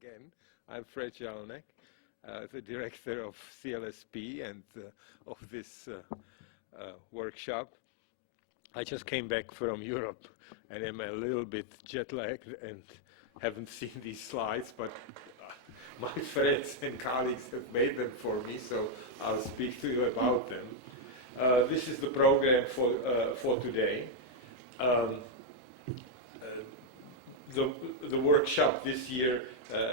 Again, I'm Fred Jalnek, the director of CLSP and of this workshop. I just came back from Europe and I'm a little bit jet-lagged and haven't seen these slides, but my friends and colleagues have made them for me, so I'll speak to you about them. This is the program for today. The workshop this year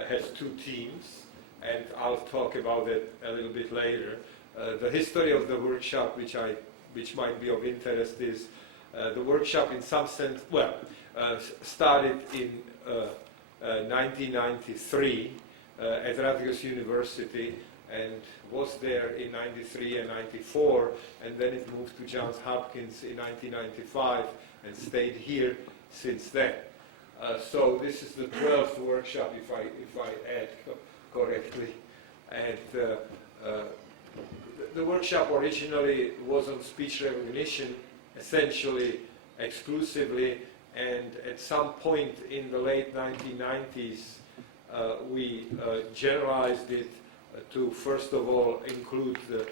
has two themes, and I'll talk about it a little bit later. The history of the workshop, which might be of interest, is the workshop in some sense, started in 1993 at Rutgers University and was there in 93 and 94, and then it moved to Johns Hopkins in 1995 and stayed here since then. So this is the 12th workshop, if I add correctly. And the workshop originally was on speech recognition, essentially exclusively, and at some point in the late 1990s, we generalized it to, first of all, include the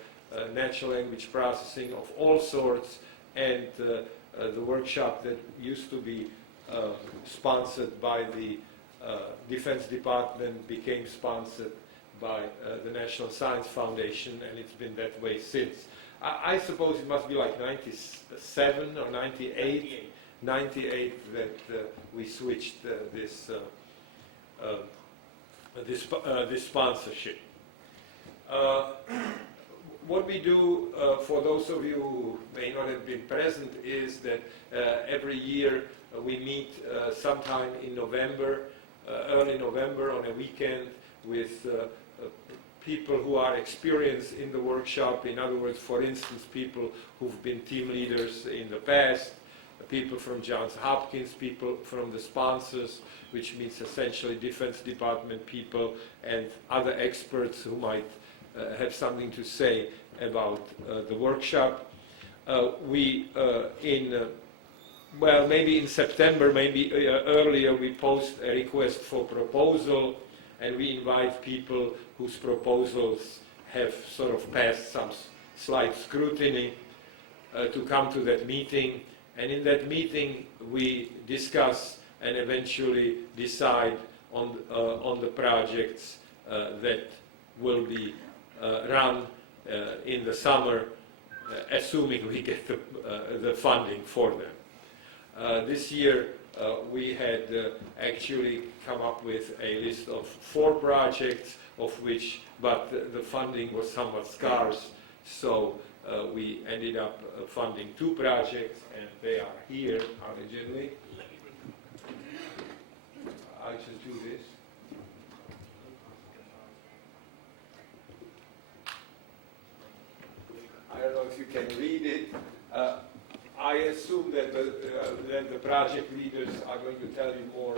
natural language processing of all sorts, and the workshop that used to be sponsored by the Defense Department became sponsored by the National Science Foundation, and it's been that way since. I suppose it must be like 97 or 98 that we switched this sponsorship. What we do, for those of you who may not have been present, is that every year we meet sometime in November, early November on a weekend with people who are experienced in the workshop. In other words, for instance, people who've been team leaders in the past, people from Johns Hopkins, people from the sponsors, which means essentially Defense Department people, and other experts who might have something to say about the workshop. Maybe in September, maybe earlier, we post a request for proposal, and we invite people whose proposals have sort of passed some slight scrutiny to come to that meeting. And in that meeting, we discuss and eventually decide on the projects that will be run in the summer, assuming we get the funding for them. This year, we had actually come up with a list of 4 projects, but the funding was somewhat scarce, so we ended up funding 2 projects, and they are here originally. I just do this. I don't know if you can read it. I assume that the project leaders are going to tell you more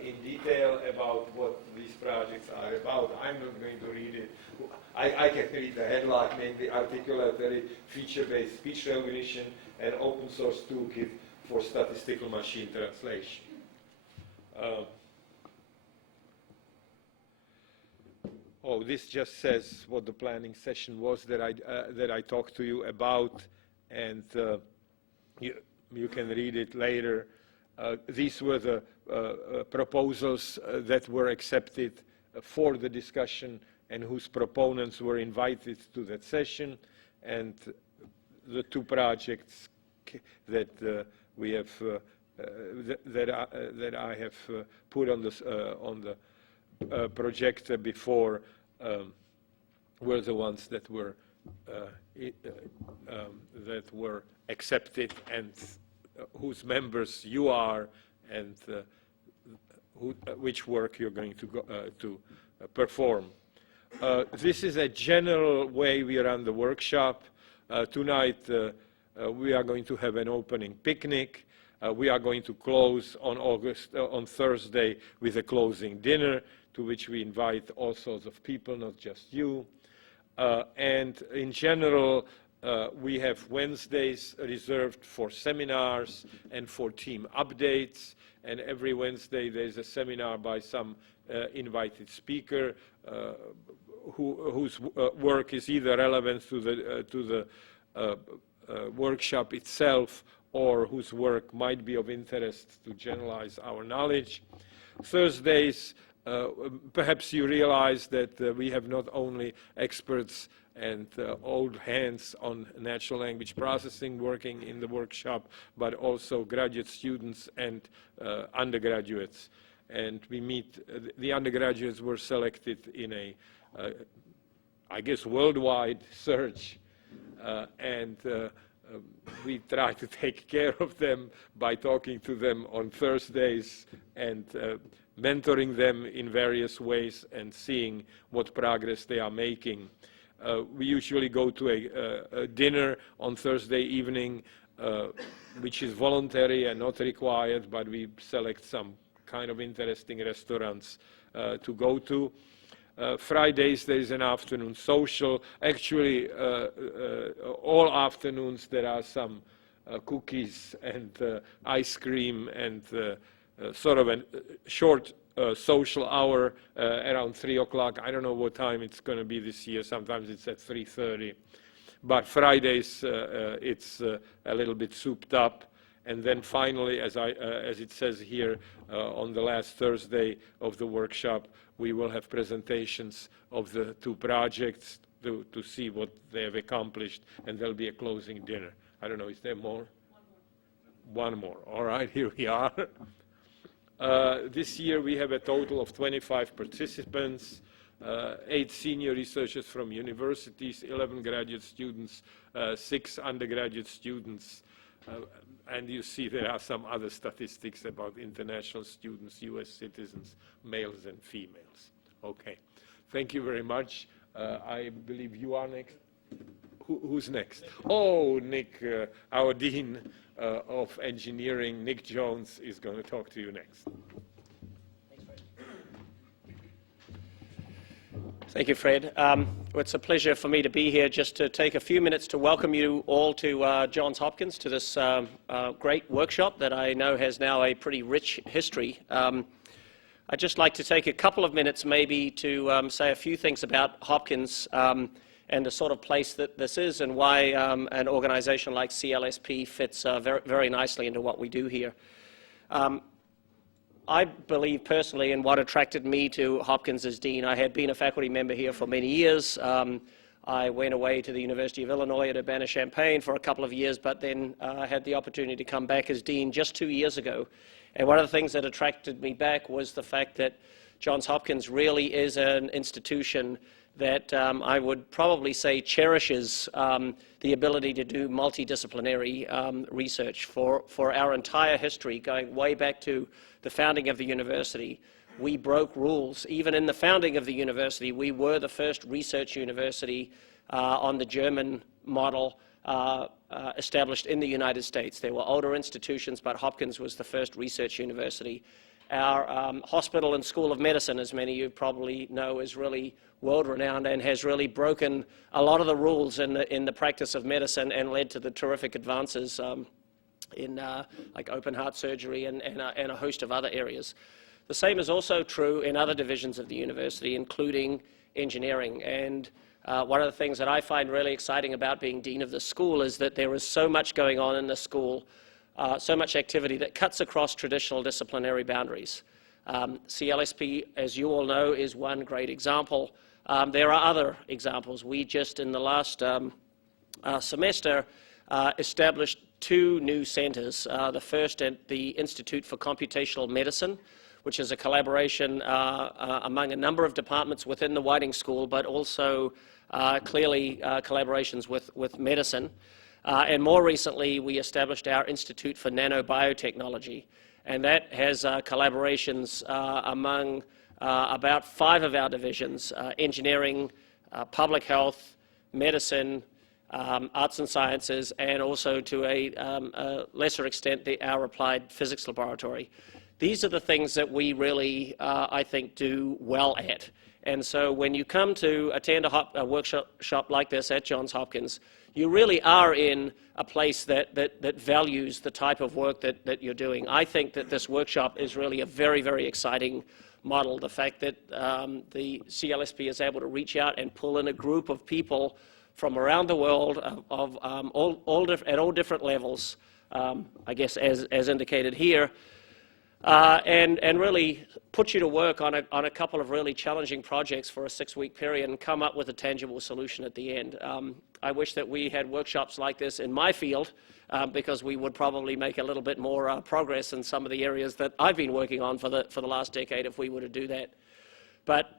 in detail about what these projects are about. I'm not going to read it. I can read the headline, namely Articulatory Feature-Based Speech Recognition and Open Source Toolkit for Statistical Machine Translation. This just says what the planning session was that I talked to you about, and you can read it later. These were the proposals that were accepted for the discussion and whose proponents were invited to that session, and the 2 projects that we have that I have put on the projector before were the ones that were accepted, and whose members you are, and which work you're going to perform. This is a general way we run the workshop. Tonight we are going to have an opening picnic. We are going to close on Thursday with a closing dinner, to which we invite all sorts of people, not just you. And in general, we have Wednesdays reserved for seminars and for team updates, and every Wednesday there's a seminar by some invited speaker whose work is either relevant to the workshop itself or whose work might be of interest to generalize our knowledge. Thursdays, perhaps you realize that we have not only experts and old hands on natural language processing working in the workshop, but also graduate students and undergraduates. And we meet, the undergraduates were selected in a, I guess, worldwide search, and we try to take care of them by talking to them on Thursdays and mentoring them in various ways and seeing what progress they are making. We usually go to a dinner on Thursday evening, which is voluntary and not required, but we select some kind of interesting restaurants to go to. Fridays there is an afternoon social. Actually, all afternoons there are some cookies and ice cream and sort of a short social hour around 3 o'clock. I don't know what time it's going to be this year. Sometimes it's at 3:30. But Fridays it's a little bit souped up. And then finally, as it says here, on the last Thursday of the workshop, we will have presentations of the two projects to see what they have accomplished, and there'll be a closing dinner. I don't know, is there more? One more. All right, here we are. This year we have a total of 25 participants, 8 senior researchers from universities, 11 graduate students, 6 undergraduate students, and you see there are some other statistics about international students, US citizens, males and females. Okay, thank you very much. I believe you are next. Who's next? Oh, Nick, our Dean of Engineering, Nick Jones, is going to talk to you next. Thank you, Fred. It's a pleasure for me to be here just to take a few minutes to welcome you all to Johns Hopkins, to this great workshop that I know has now a pretty rich history. I'd just like to take a couple of minutes maybe to say a few things about Hopkins and the sort of place that this is and why an organization like CLSP fits very, very nicely into what we do here. I believe personally in what attracted me to Hopkins as dean. I had been a faculty member here for many years. I went away to the University of Illinois at Urbana-Champaign for a couple of years, but then had the opportunity to come back as dean just 2 years ago. And one of the things that attracted me back was the fact that Johns Hopkins really is an institution that I would probably say cherishes the ability to do multidisciplinary research. For our entire history, going way back to the founding of the university, we broke rules. Even in the founding of the university, we were the first research university on the German model established in the United States. There were older institutions, but Hopkins was the first research university. Our hospital and School of Medicine, as many of you probably know, is really world-renowned and has really broken a lot of the rules in the practice of medicine and led to the terrific advances in like open heart surgery and a host of other areas. The same is also true in other divisions of the university, including engineering. And one of the things that I find really exciting about being dean of the school is that there is so much going on in the school, so much activity that cuts across traditional disciplinary boundaries. CLSP, as you all know, is one great example. There are other examples. We just in the last semester established 2 new centers. The first at the Institute for Computational Medicine, which is a collaboration among a number of departments within the Whiting School, but also clearly collaborations with medicine. And more recently, we established our Institute for Nanobiotechnology, and that has collaborations among about 5 of our divisions: engineering, public health, medicine, arts and sciences, and also to a lesser extent, our applied physics laboratory. These are the things that we really, I think, do well at. And so when you come to attend a workshop like this at Johns Hopkins, you really are in a place that values the type of work that you're doing. I think that this workshop is really a very, very exciting model. The fact that the CLSP is able to reach out and pull in a group of people from around the world at all different levels, I guess as indicated here, and really put you to work on a couple of really challenging projects for a 6-week period and come up with a tangible solution at the end. I wish that we had workshops like this in my field, because we would probably make a little bit more progress in some of the areas that I've been working on for the last decade if we were to do that. But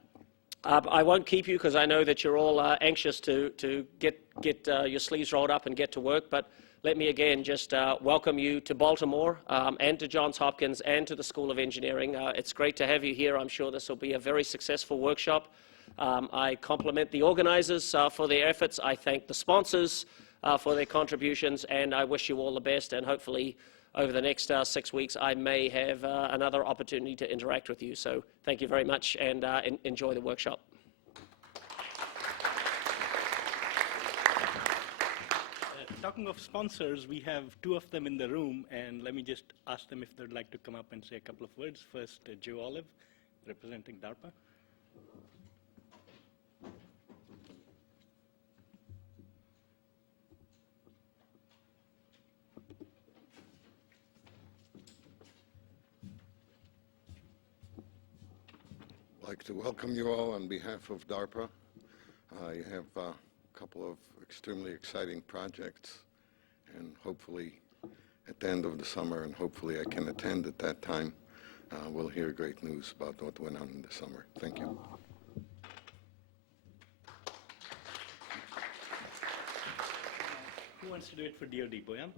I won't keep you because I know that you're all anxious to get your sleeves rolled up and get to work. But let me again just welcome you to Baltimore and to Johns Hopkins and to the School of Engineering. It's great to have you here. I'm sure this will be a very successful workshop. I compliment the organizers for their efforts. I thank the sponsors for their contributions, and I wish you all the best. And hopefully over the next 6 weeks, I may have another opportunity to interact with you. So thank you very much, and enjoy the workshop. Talking of sponsors, we have 2 of them in the room, and let me just ask them if they'd like to come up and say a couple of words. First, Joe Olive, representing DARPA. I'd like to welcome you all on behalf of DARPA. I have a couple of extremely exciting projects, and hopefully at the end of the summer, and hopefully I can attend at that time, we'll hear great news about what went on in the summer. Thank you. Who wants to do it for DoD? Boyan?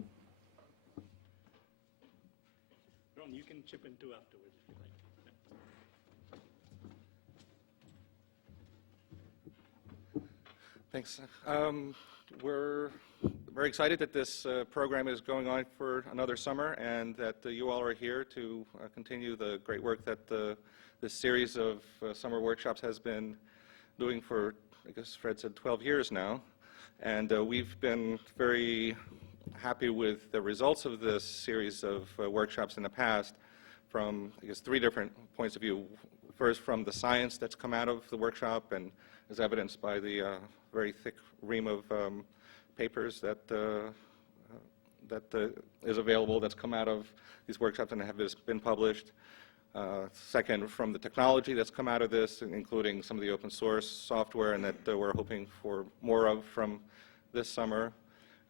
Ron, you can chip in too afterwards if you like. Thanks. We're very excited that this program is going on for another summer, and that you all are here to continue the great work that this series of summer workshops has been doing for, I guess Fred said, 12 years now. And we've been very happy with the results of this series of workshops in the past from, I guess, 3 different points of view. First, from the science that's come out of the workshop, and as evidenced by the very thick ream of papers that is available, that's come out of these workshops and have been published. Second, from the technology that's come out of this, including some of the open source software, and that we're hoping for more of from this summer.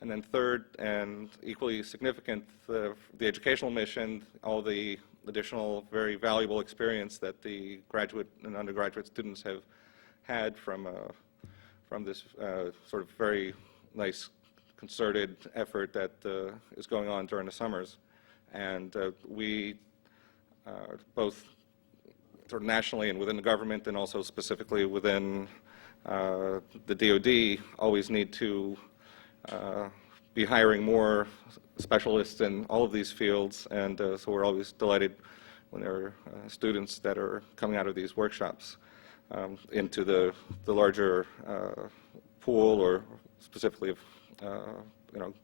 And then third, and equally significant, the educational mission, all the additional very valuable experience that the graduate and undergraduate students have had from this sort of very nice concerted effort that is going on during the summers. And we both sort of nationally and within the government, and also specifically within the DoD, always need to be hiring more specialists in all of these fields, and so we're always delighted when there are students that are coming out of these workshops into the larger pool, or specifically of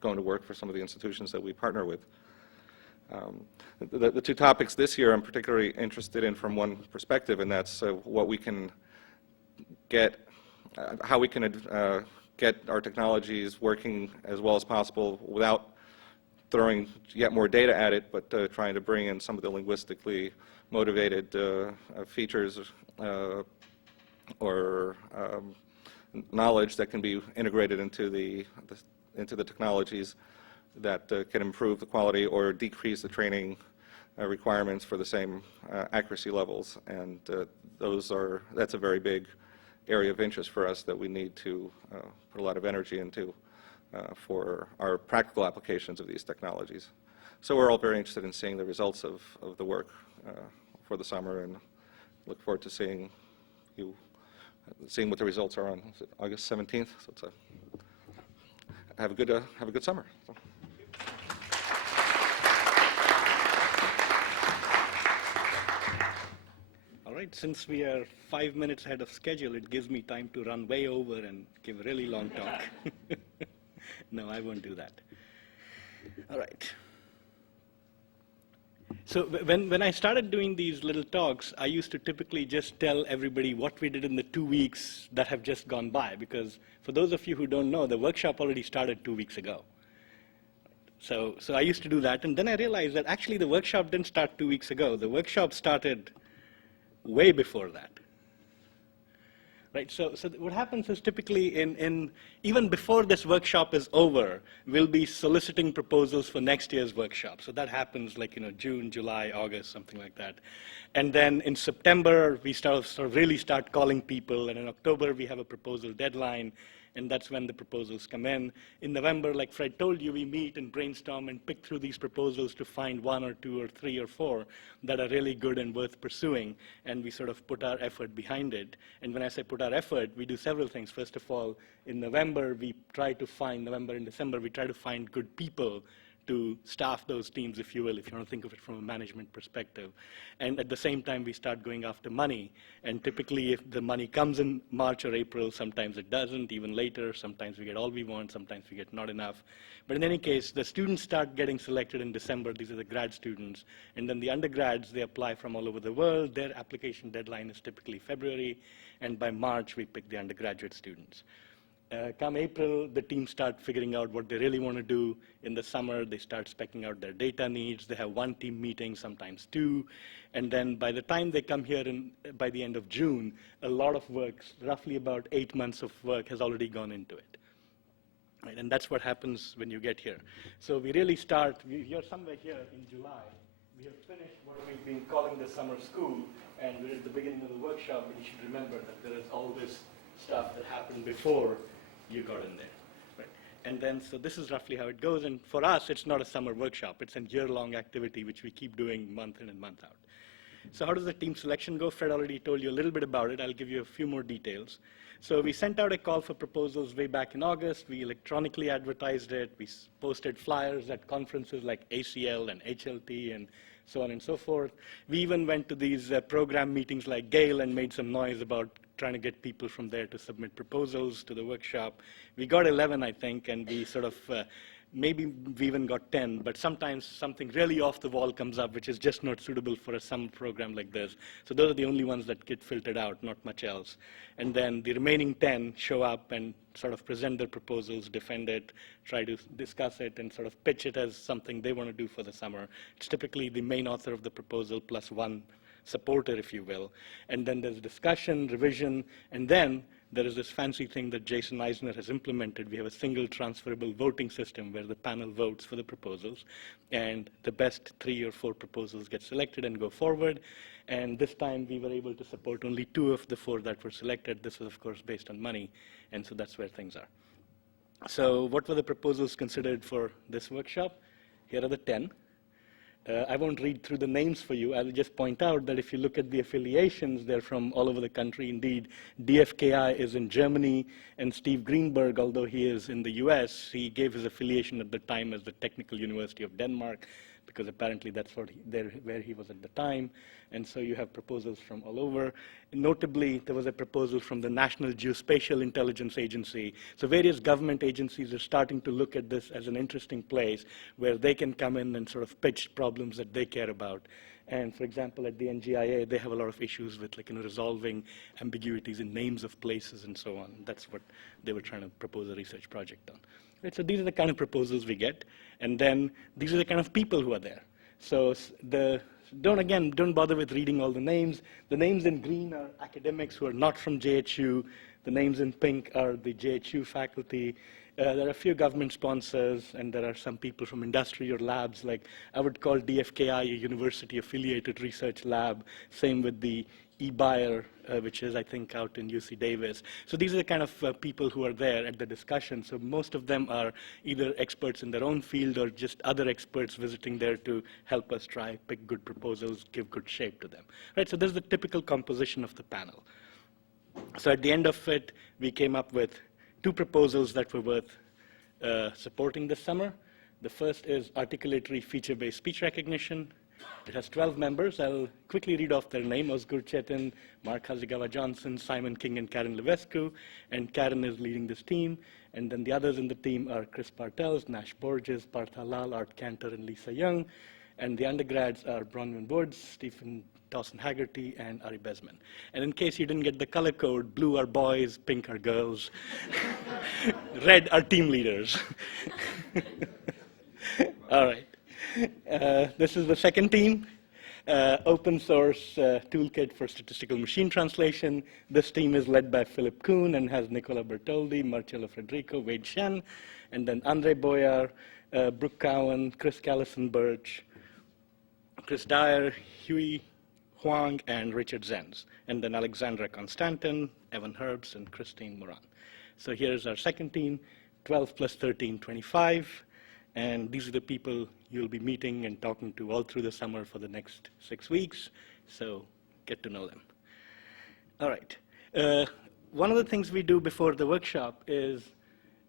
going to work for some of the institutions that we partner with. The 2 topics this year I'm particularly interested in from one perspective, and that's what we can get, how we can get our technologies working as well as possible without throwing yet more data at it, but trying to bring in some of the linguistically motivated features or knowledge that can be integrated into the technologies that can improve the quality or decrease the training requirements for the same accuracy levels. And that's a very big area of interest for us that we need to put a lot of energy into for our practical applications of these technologies. So we're all very interested in seeing the results of the work for the summer, and look forward to seeing what the results are on August 17th. So have a good summer. All right, since we are 5 minutes ahead of schedule, it gives me time to run way over and give a really long talk. No, I won't do that. All right. So when I started doing these little talks, I used to typically just tell everybody what we did in the 2 weeks that have just gone by, because for those of you who don't know, the workshop already started 2 weeks ago. So I used to do that, and then I realized that actually the workshop didn't start 2 weeks ago. The workshop started way before that. Right, so what happens is typically even before this workshop is over, we'll be soliciting proposals for next year's workshop. So that happens like, June, July, August, something like that. And then in September, we sort of really start calling people, and in October, we have a proposal deadline, and that's when the proposals come in. In November, like Fred told you, we meet and brainstorm and pick through these proposals to find 1 or 2 or 3 or 4 that are really good and worth pursuing, and we sort of put our effort behind it. And when I say put our effort, we do several things. First of all, in November and December, we try to find good people to staff those teams, if you will, if you want to think of it from a management perspective. And at the same time, we start going after money. And typically, if the money comes in March or April, sometimes it doesn't, even later. Sometimes we get all we want, sometimes we get not enough. But in any case, the students start getting selected in December. These are the grad students. And then the undergrads, they apply from all over the world. Their application deadline is typically February. And by March, we pick the undergraduate students. Come April, the teams start figuring out what they really want to do. In the summer, they start speccing out their data needs. They have 1 team meeting, sometimes 2. And then by the time they come here by the end of June, a lot of work, roughly about 8 months of work, has already gone into it. Right, and that's what happens when you get here. So we really start, you're somewhere here in July. We have finished what we've been calling the summer school, and we're at the beginning of the workshop, and you should remember that there is all this stuff that happened before you got in there. Right? And then, so this is roughly how it goes, and for us, it's not a summer workshop. It's a year-long activity, which we keep doing month in and month out. So how does the team selection go? Fred already told you a little bit about it. I'll give you a few more details. So we sent out a call for proposals way back in August. We electronically advertised it. We posted flyers at conferences like ACL and HLT and so on and so forth. We even went to these program meetings like Gale and made some noise about trying to get people from there to submit proposals to the workshop. We got 11, I think, and we sort of, maybe we even got 10, but sometimes something really off the wall comes up, which is just not suitable for a summer program like this. So those are the only ones that get filtered out, not much else. And then the remaining 10 show up and sort of present their proposals, defend it, try to discuss it, and sort of pitch it as something they want to do for the summer. It's typically the main author of the proposal plus 1 supporter, if you will. And then there's discussion, revision, and then there is this fancy thing that Jason Eisner has implemented. We have a single transferable voting system where the panel votes for the proposals, and the best 3 or 4 proposals get selected and go forward. And this time we were able to support only 2 of the 4 that were selected. This was, of course, based on money, and so that's where things are. So what were the proposals considered for this workshop? Here are the 10. I won't read through the names for you. I'll just point out that if you look at the affiliations, they're from all over the country. Indeed, DFKI is in Germany, and Steve Greenberg, although he is in the US, he gave his affiliation at the time as the Technical University of Denmark, because apparently that's where he was at the time. And so you have proposals from all over. Notably, there was a proposal from the National Geospatial Intelligence Agency. So various government agencies are starting to look at this as an interesting place where they can come in and sort of pitch problems that they care about. And for example, at the NGIA, they have a lot of issues with resolving ambiguities in names of places and so on. That's what they were trying to propose a research project on. Right, so these are the kind of proposals we get. And then these are the kind of people who are there. So don't bother with reading all the names. The names in green are academics who are not from JHU. The names in pink are the JHU faculty. There are a few government sponsors, and there are some people from industry or labs. Like I would call DFKI a university-affiliated research lab. Same with the eBuyer, which is, I think, out in UC Davis. So these are the kind of people who are there at the discussion. So most of them are either experts in their own field or just other experts visiting there to help us try, pick good proposals, give good shape to them. Right, so this is the typical composition of the panel. So at the end of it, we came up with 2 proposals that were worth supporting this summer. The first is articulatory feature-based speech recognition. It has 12 members. I'll quickly read off their name: Ozgur Cetin, Mark Hasegawa-Johnson, Simon King, and Karen Livescu. And Karen is leading this team. And then the others in the team are Chris Bartels, Nash Borges, Partha Lal, Art Kantor, and Lisa Young. And the undergrads are Bronwyn Woods, Stephen Dawson-Haggerty, and Ari Bezman. And in case you didn't get the color code, blue are boys, pink are girls, red are team leaders. All right. This is the second team, open source toolkit for statistical machine translation. This team is led by Philipp Koehn and has Nicola Bertoldi, Marcello Federico, Shen, and then Ondrej Bojar, Brooke Cowan, Chris Callison-Burch, Chris Dyer, Hieu Hoang, and Richard Zens, and then Alexandra Constantin, Evan Herbst, and Christine Moran. So here's our second team, 12 plus 13, 25, and these are the people you'll be meeting and talking to all through the summer for the next 6 weeks, so get to know them. All right. One of the things we do before the workshop is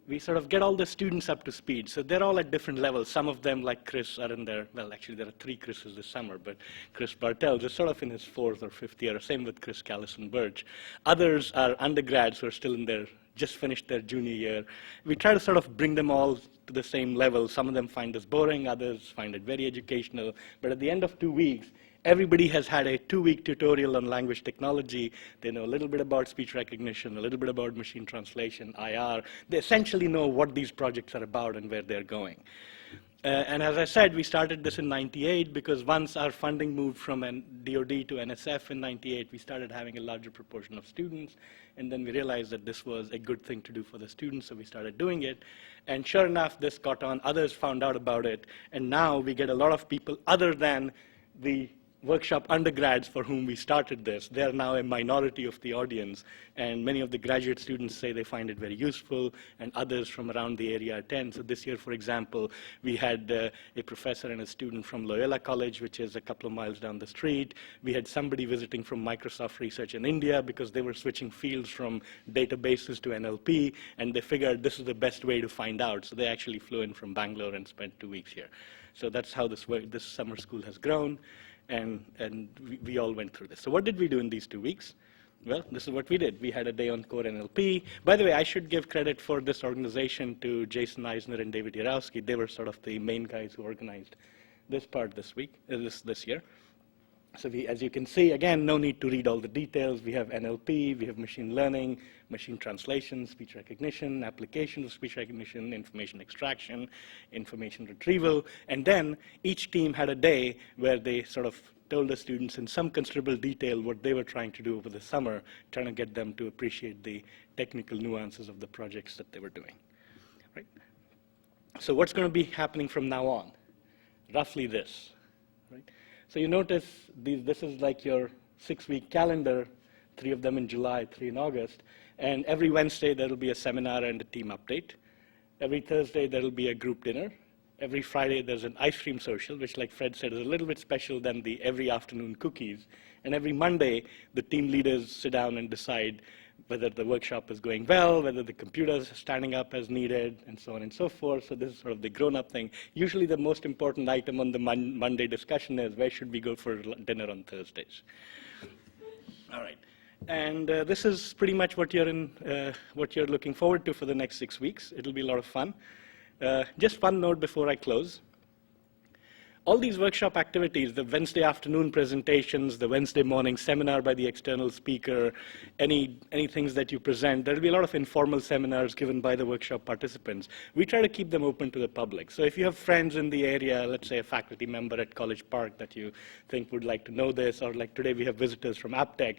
we sort of get all the students up to speed. So they're all at different levels. Some of them, like Chris, are in their, well, actually there are 3 Chris's this summer, but Chris Bartels is sort of in his 4th or 5th year, same with Chris Callison-Burch. Others are undergrads who are still in their, just finished their junior year. We try to sort of bring them all to the same level. Some of them find this boring, others find it very educational. But at the end of 2 weeks, everybody has had a 2-week tutorial on language technology. They know a little bit about speech recognition, a little bit about machine translation, IR. They essentially know what these projects are about and where they're going. And as I said, we started this in '98 because once our funding moved from DoD to NSF in '98, we started having a larger proportion of students. And then we realized that this was a good thing to do for the students, so we started doing it. And sure enough, this caught on. Others found out about it. And now we get a lot of people other than the workshop undergrads for whom we started this. They are now a minority of the audience, and many of the graduate students say they find it very useful, and others from around the area attend. So this year, for example, we had a professor and a student from Loyola College, which is a couple of miles down the street. We had somebody visiting from Microsoft Research in India because they were switching fields from databases to NLP, and they figured this is the best way to find out. So they actually flew in from Bangalore and spent 2 weeks here. So that's how this summer school has grown. And we all went through this. So what did we do in these 2 weeks? Well, this is what we did. We had a day on core NLP. By the way, I should give credit for this organization to Jason Eisner and David Yarowski. They were sort of the main guys who organized this part this year. So as you can see, again, no need to read all the details. We have NLP, we have machine learning, machine translation, speech recognition, application of speech recognition, information extraction, information retrieval. And then each team had a day where they sort of told the students in some considerable detail what they were trying to do over the summer, trying to get them to appreciate the technical nuances of the projects that they were doing. Right? So what's going to be happening from now on? Roughly this. Right? So you notice this is like your 6-week calendar, 3 of them in July, 3 in August. And every Wednesday, there will be a seminar and a team update. Every Thursday, there will be a group dinner. Every Friday, there's an ice cream social, which, like Fred said, is a little bit special than the every afternoon cookies. And every Monday, the team leaders sit down and decide whether the workshop is going well, whether the computers are standing up as needed, and so on and so forth. So this is sort of the grown-up thing. Usually the most important item on the Monday discussion is where should we go for dinner on Thursdays. All right. And this is pretty much what you're looking forward to for the next 6 weeks. It'll be a lot of fun. Just one note before I close. All these workshop activities, the Wednesday afternoon presentations, the Wednesday morning seminar by the external speaker, any things that you present, there will be a lot of informal seminars given by the workshop participants. We try to keep them open to the public. So if you have friends in the area, let's say a faculty member at College Park that you think would like to know this, or like today we have visitors from AppTech,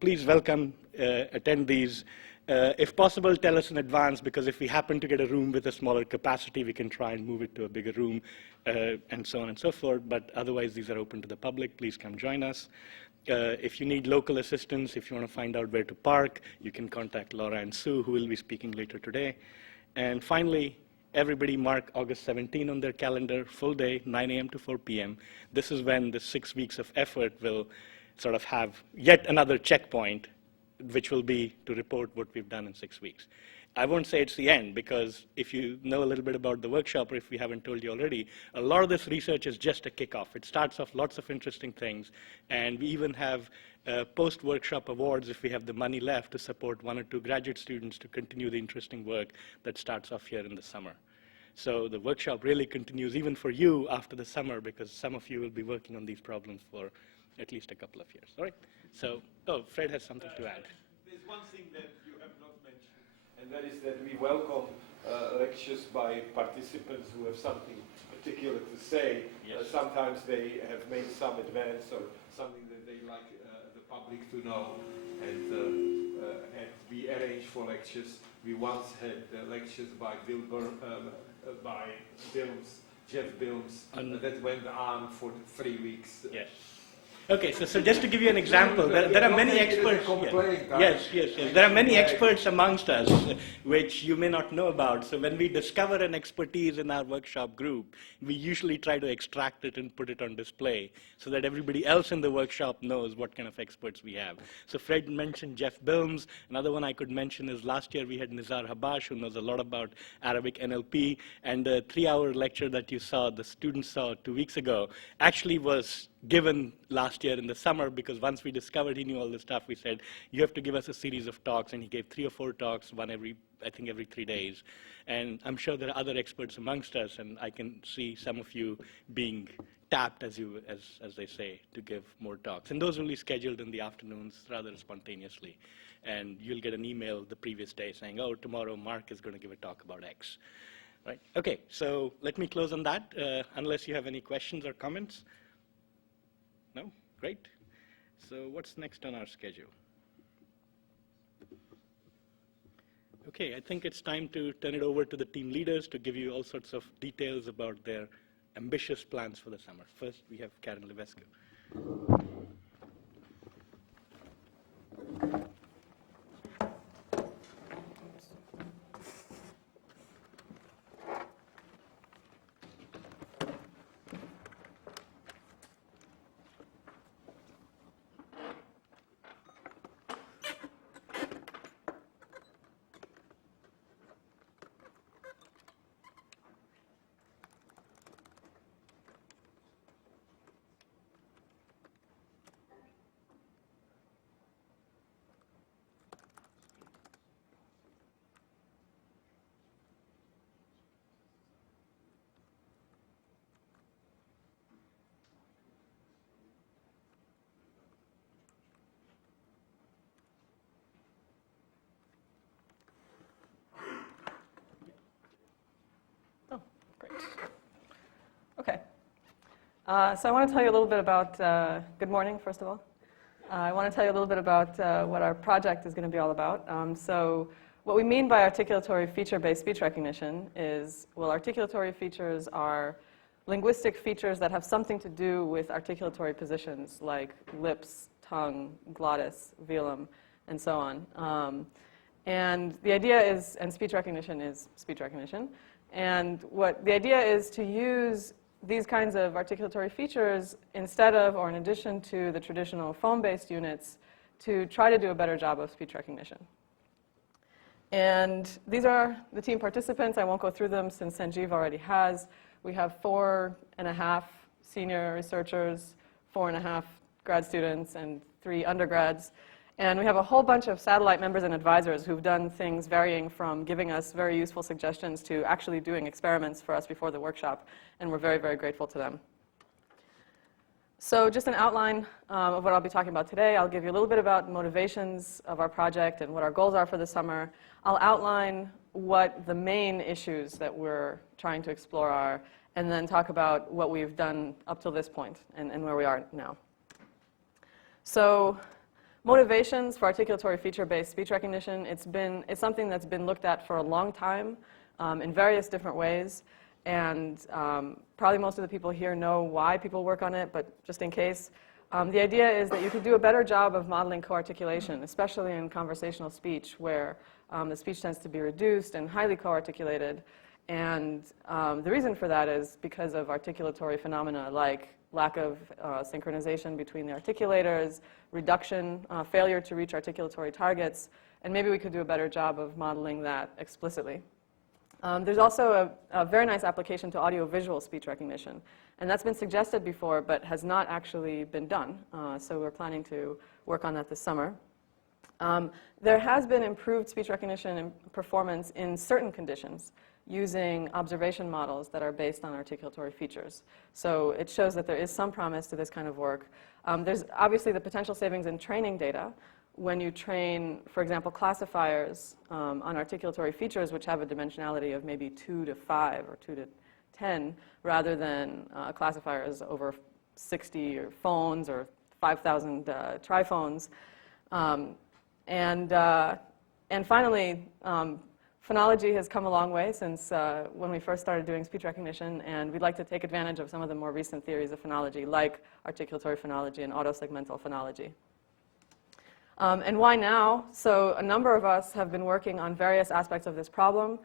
please welcome, attend these. If possible, tell us in advance, because if we happen to get a room with a smaller capacity, we can try and move it to a bigger room, and so on and so forth. But otherwise, these are open to the public. Please come join us. If you need local assistance, if you want to find out where to park, you can contact Laura and Sue, who will be speaking later today. And finally, everybody mark August 17 on their calendar, full day, 9 a.m. to 4 p.m. This is when the 6 weeks of effort will sort of have yet another checkpoint, which will be to report what we've done in 6 weeks. I won't say it's the end, because if you know a little bit about the workshop, or if we haven't told you already, a lot of this research is just a kickoff. It starts off lots of interesting things, and we even have post-workshop awards if we have the money left to support 1 or 2 graduate students to continue the interesting work that starts off here in the summer. So the workshop really continues even for you after the summer, because some of you will be working on these problems for at least a couple of years. All right? So, Fred has something to add. There's one thing that you have not mentioned, and that is that we welcome lectures by participants who have something particular to say. Yes. Sometimes they have made some advance or something that they like the public to know, and we arrange for lectures. We once had lectures by Jeff Bilms, that went on for 3 weeks. Yes. Okay, so just to give you an example, there are many experts. Yes. There are many experts amongst us, which you may not know about. So when we discover an expertise in our workshop group, we usually try to extract it and put it on display so that everybody else in the workshop knows what kind of experts we have. So Fred mentioned Jeff Bilms. Another one I could mention is last year we had Nizar Habash, who knows a lot about Arabic NLP. And the 3-hour lecture that you saw, the students saw 2 weeks ago, actually was given last year in the summer, because once we discovered he knew all this stuff, we said, you have to give us a series of talks, and he gave 3 or 4 talks, one every 3 days. And I'm sure there are other experts amongst us, and I can see some of you being tapped, as they say, to give more talks. And those will be scheduled in the afternoons rather spontaneously. And you'll get an email the previous day saying, oh, tomorrow Mark is going to give a talk about X. Right? Okay, so let me close on that, unless you have any questions or comments. No? Great. So what's next on our schedule? Okay, I think it's time to turn it over to the team leaders to give you all sorts of details about their ambitious plans for the summer. First, we have Karen Livescu. Okay. So I want to tell you a little bit about, good morning, first of all. I want to tell you a little bit about what our project is going to be all about. So what we mean by articulatory feature-based speech recognition is, well, articulatory features are linguistic features that have something to do with articulatory positions like lips, tongue, glottis, velum, and so on. And the idea is, and speech recognition is speech recognition, and what the idea is to use these kinds of articulatory features instead of or in addition to the traditional phone-based units to try to do a better job of speech recognition. And these are the team participants. I won't go through them since Sanjeev already has. We have 4.5 senior researchers, 4.5 grad students, and 3 undergrads. And we have a whole bunch of satellite members and advisors who've done things varying from giving us very useful suggestions to actually doing experiments for us before the workshop. And we're very, very grateful to them. So just an outline of what I'll be talking about today. I'll give you a little bit about motivations of our project and what our goals are for the summer. I'll outline what the main issues that we're trying to explore are, and then talk about what we've done up till this point and where we are now. So motivations for articulatory feature-based speech recognition, it's something that's been looked at for a long time in various different ways. And probably most of the people here know why people work on it, but just in case. The idea is that you could do a better job of modeling co-articulation, especially in conversational speech, where the speech tends to be reduced and highly co-articulated. And the reason for that is because of articulatory phenomena like lack of synchronization between the articulators, reduction, failure to reach articulatory targets, And maybe we could do a better job of modeling that explicitly. There's also a very nice application to audio-visual speech recognition. And that's been suggested before, but has not actually been done. So we're planning to work on that this summer. There has been improved speech recognition and performance in certain conditions using observation models that are based on articulatory features. So it shows that there is some promise to this kind of work. There's obviously the potential savings in training data when you train, for example, classifiers on articulatory features which have a dimensionality of maybe 2 to 5 or 2 to 10, rather than classifiers over 60 or phones or 5,000 triphones. And finally, phonology has come a long way since when we first started doing speech recognition, and we'd like to take advantage of some of the more recent theories of phonology, like articulatory phonology and autosegmental phonology. And why now? So a number of us have been working on various aspects of this problem,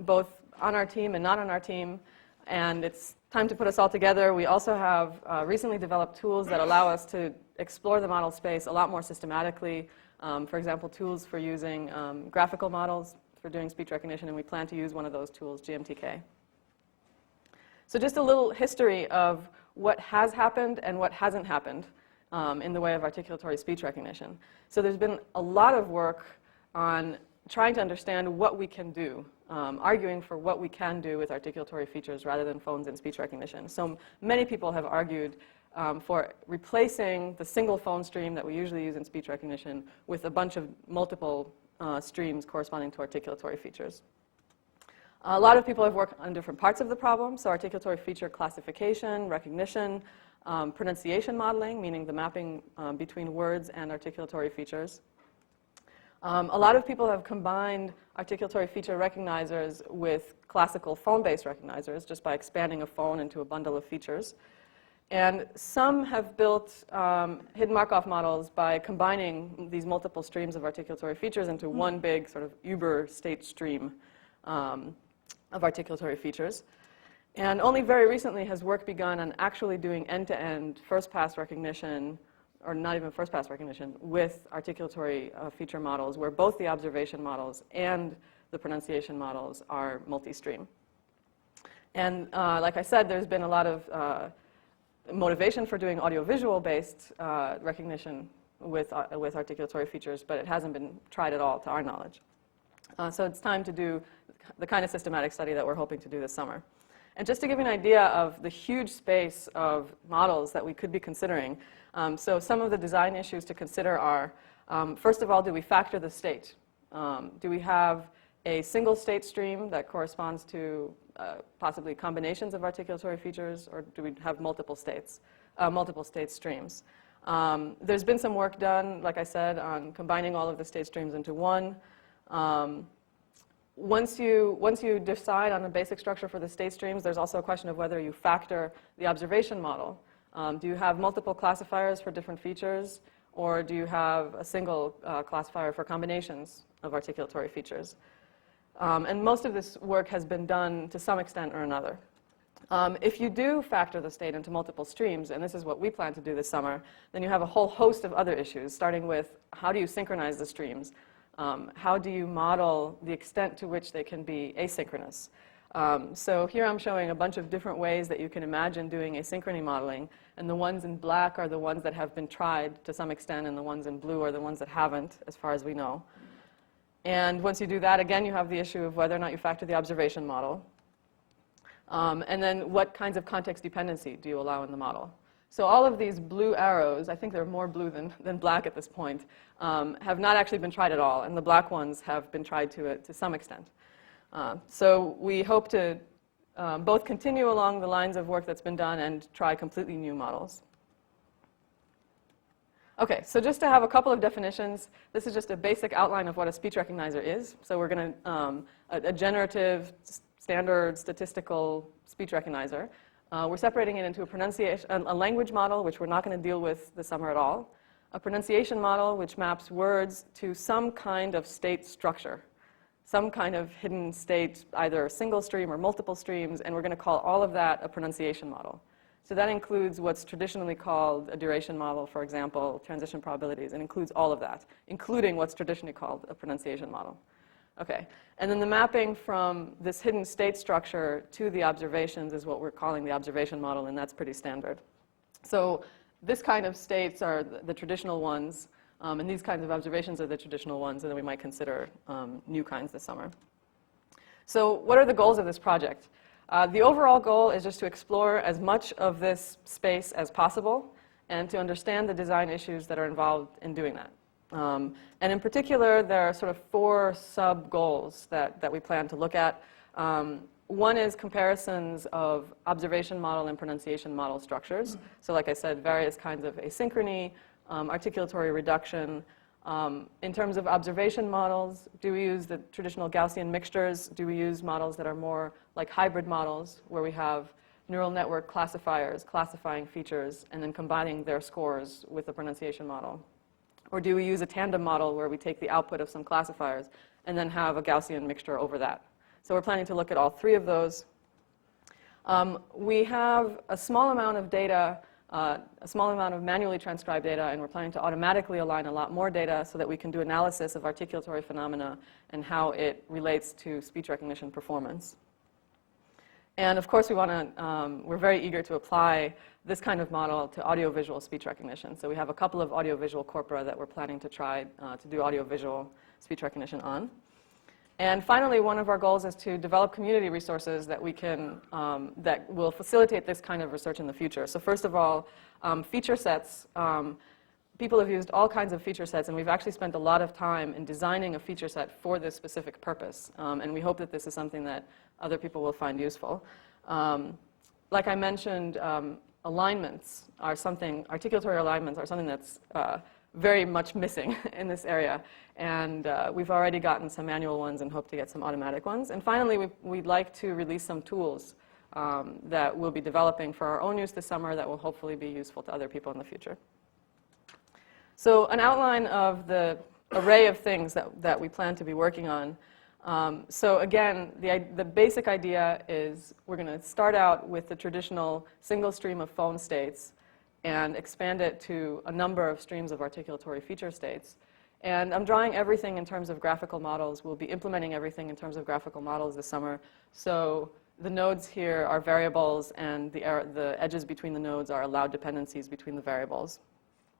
both on our team and not on our team, and it's time to put us all together. We also have recently developed tools that allow us to explore the model space a lot more systematically. For example, tools for using graphical models for doing speech recognition, and we plan to use one of those tools, GMTK. So just a little history of what has happened and what hasn't happened in the way of articulatory speech recognition. So there's been a lot of work on trying to understand what we can do, arguing for what we can do with articulatory features rather than phones and speech recognition. So many people have argued for replacing the single phone stream that we usually use in speech recognition with a bunch of multiple streams corresponding to articulatory features. A lot of people have worked on different parts of the problem, so articulatory feature classification, recognition, pronunciation modeling, meaning the mapping between words and articulatory features. A lot of people have combined articulatory feature recognizers with classical phone-based recognizers just by expanding a phone into a bundle of features. And some have built hidden Markov models by combining these multiple streams of articulatory features into one big sort of Uber state stream of articulatory features. And only very recently has work begun on actually doing end-to-end first-pass recognition, or not even first-pass recognition, with articulatory feature models where both the observation models and the pronunciation models are multi-stream. And like I said, there's been a lot of motivation for doing audiovisual-based recognition with articulatory features, but it hasn't been tried at all to our knowledge. So it's time to do the kind of systematic study that we're hoping to do this summer. And just to give you an idea of the huge space of models that we could be considering, so some of the design issues to consider are, first of all, do we factor the state? Do we have a single state stream that corresponds to possibly combinations of articulatory features, or do we have multiple states, multiple state streams? There's been some work done, like I said, on combining all of the state streams into one. Once you decide on the basic structure for the state streams, there's also a question of whether you factor the observation model. Do you have multiple classifiers for different features, or do you have a single classifier for combinations of articulatory features? And most of this work has been done to some extent or another. If you do factor the state into multiple streams, and this is what we plan to do this summer, then you have a whole host of other issues, starting with how do you synchronize the streams? How do you model the extent to which they can be asynchronous? So here I'm showing a bunch of different ways that you can imagine doing asynchrony modeling, and the ones in black are the ones that have been tried to some extent, and the ones in blue are the ones that haven't, as far as we know. And once you do that, again, you have the issue of whether or not you factor the observation model. And then what kinds of context dependency do you allow in the model? So all of these blue arrows, I think they're more blue than black at this point, have not actually been tried at all, and the black ones have been tried to some extent. So we hope to both continue along the lines of work that's been done and try completely new models. Okay, so just to have a couple of definitions, this is just a basic outline of what a speech recognizer is. So we're going to, a generative, standard, statistical speech recognizer. We're separating it into a language model, which we're not going to deal with this summer at all, a pronunciation model, which maps words to some kind of state structure, some kind of hidden state, either a single stream or multiple streams, and we're going to call all of that a pronunciation model. So that includes what's traditionally called a duration model, for example, transition probabilities. It includes all of that, including what's traditionally called a pronunciation model. Okay, and then the mapping from this hidden state structure to the observations is what we're calling the observation model, and that's pretty standard. So this kind of states are the traditional ones, and these kinds of observations are the traditional ones, and then we might consider new kinds this summer. So what are the goals of this project? The overall goal is just to explore as much of this space as possible and to understand the design issues that are involved in doing that. And in particular, there are sort of 4 sub-goals that we plan to look at. One is comparisons of observation model and pronunciation model structures. So like I said, various kinds of asynchrony, articulatory reduction. In terms of observation models, do we use the traditional Gaussian mixtures? Do we use models that are more like hybrid models, where we have neural network classifiers classifying features and then combining their scores with the pronunciation model? Or do we use a tandem model where we take the output of some classifiers and then have a Gaussian mixture over that? So we're planning to look at all 3 of those. We have a small amount of data, a small amount of manually transcribed data, and we're planning to automatically align a lot more data so that we can do analysis of articulatory phenomena and how it relates to speech recognition performance. And of course, we're very eager to apply this kind of model to audiovisual speech recognition. So we have a couple of audiovisual corpora that we're planning to try to do audiovisual speech recognition on. And finally, one of our goals is to develop community resources that we can, that will facilitate this kind of research in the future. So first of all, feature sets. People have used all kinds of feature sets, and we've actually spent a lot of time in designing a feature set for this specific purpose. And we hope that this is something that other people will find useful. Like I mentioned, alignments are something, articulatory alignments are something that's very much missing in this area. And we've already gotten some manual ones and hope to get some automatic ones. And finally, we'd like to release some tools that we'll be developing for our own use this summer that will hopefully be useful to other people in the future. So an outline of the array of things that we plan to be working on. So again, the basic idea is we're going to start out with the traditional single stream of phone states and expand it to a number of streams of articulatory feature states. And I'm drawing everything in terms of graphical models. We'll be implementing everything in terms of graphical models this summer. So the nodes here are variables, and the edges between the nodes are allowed dependencies between the variables.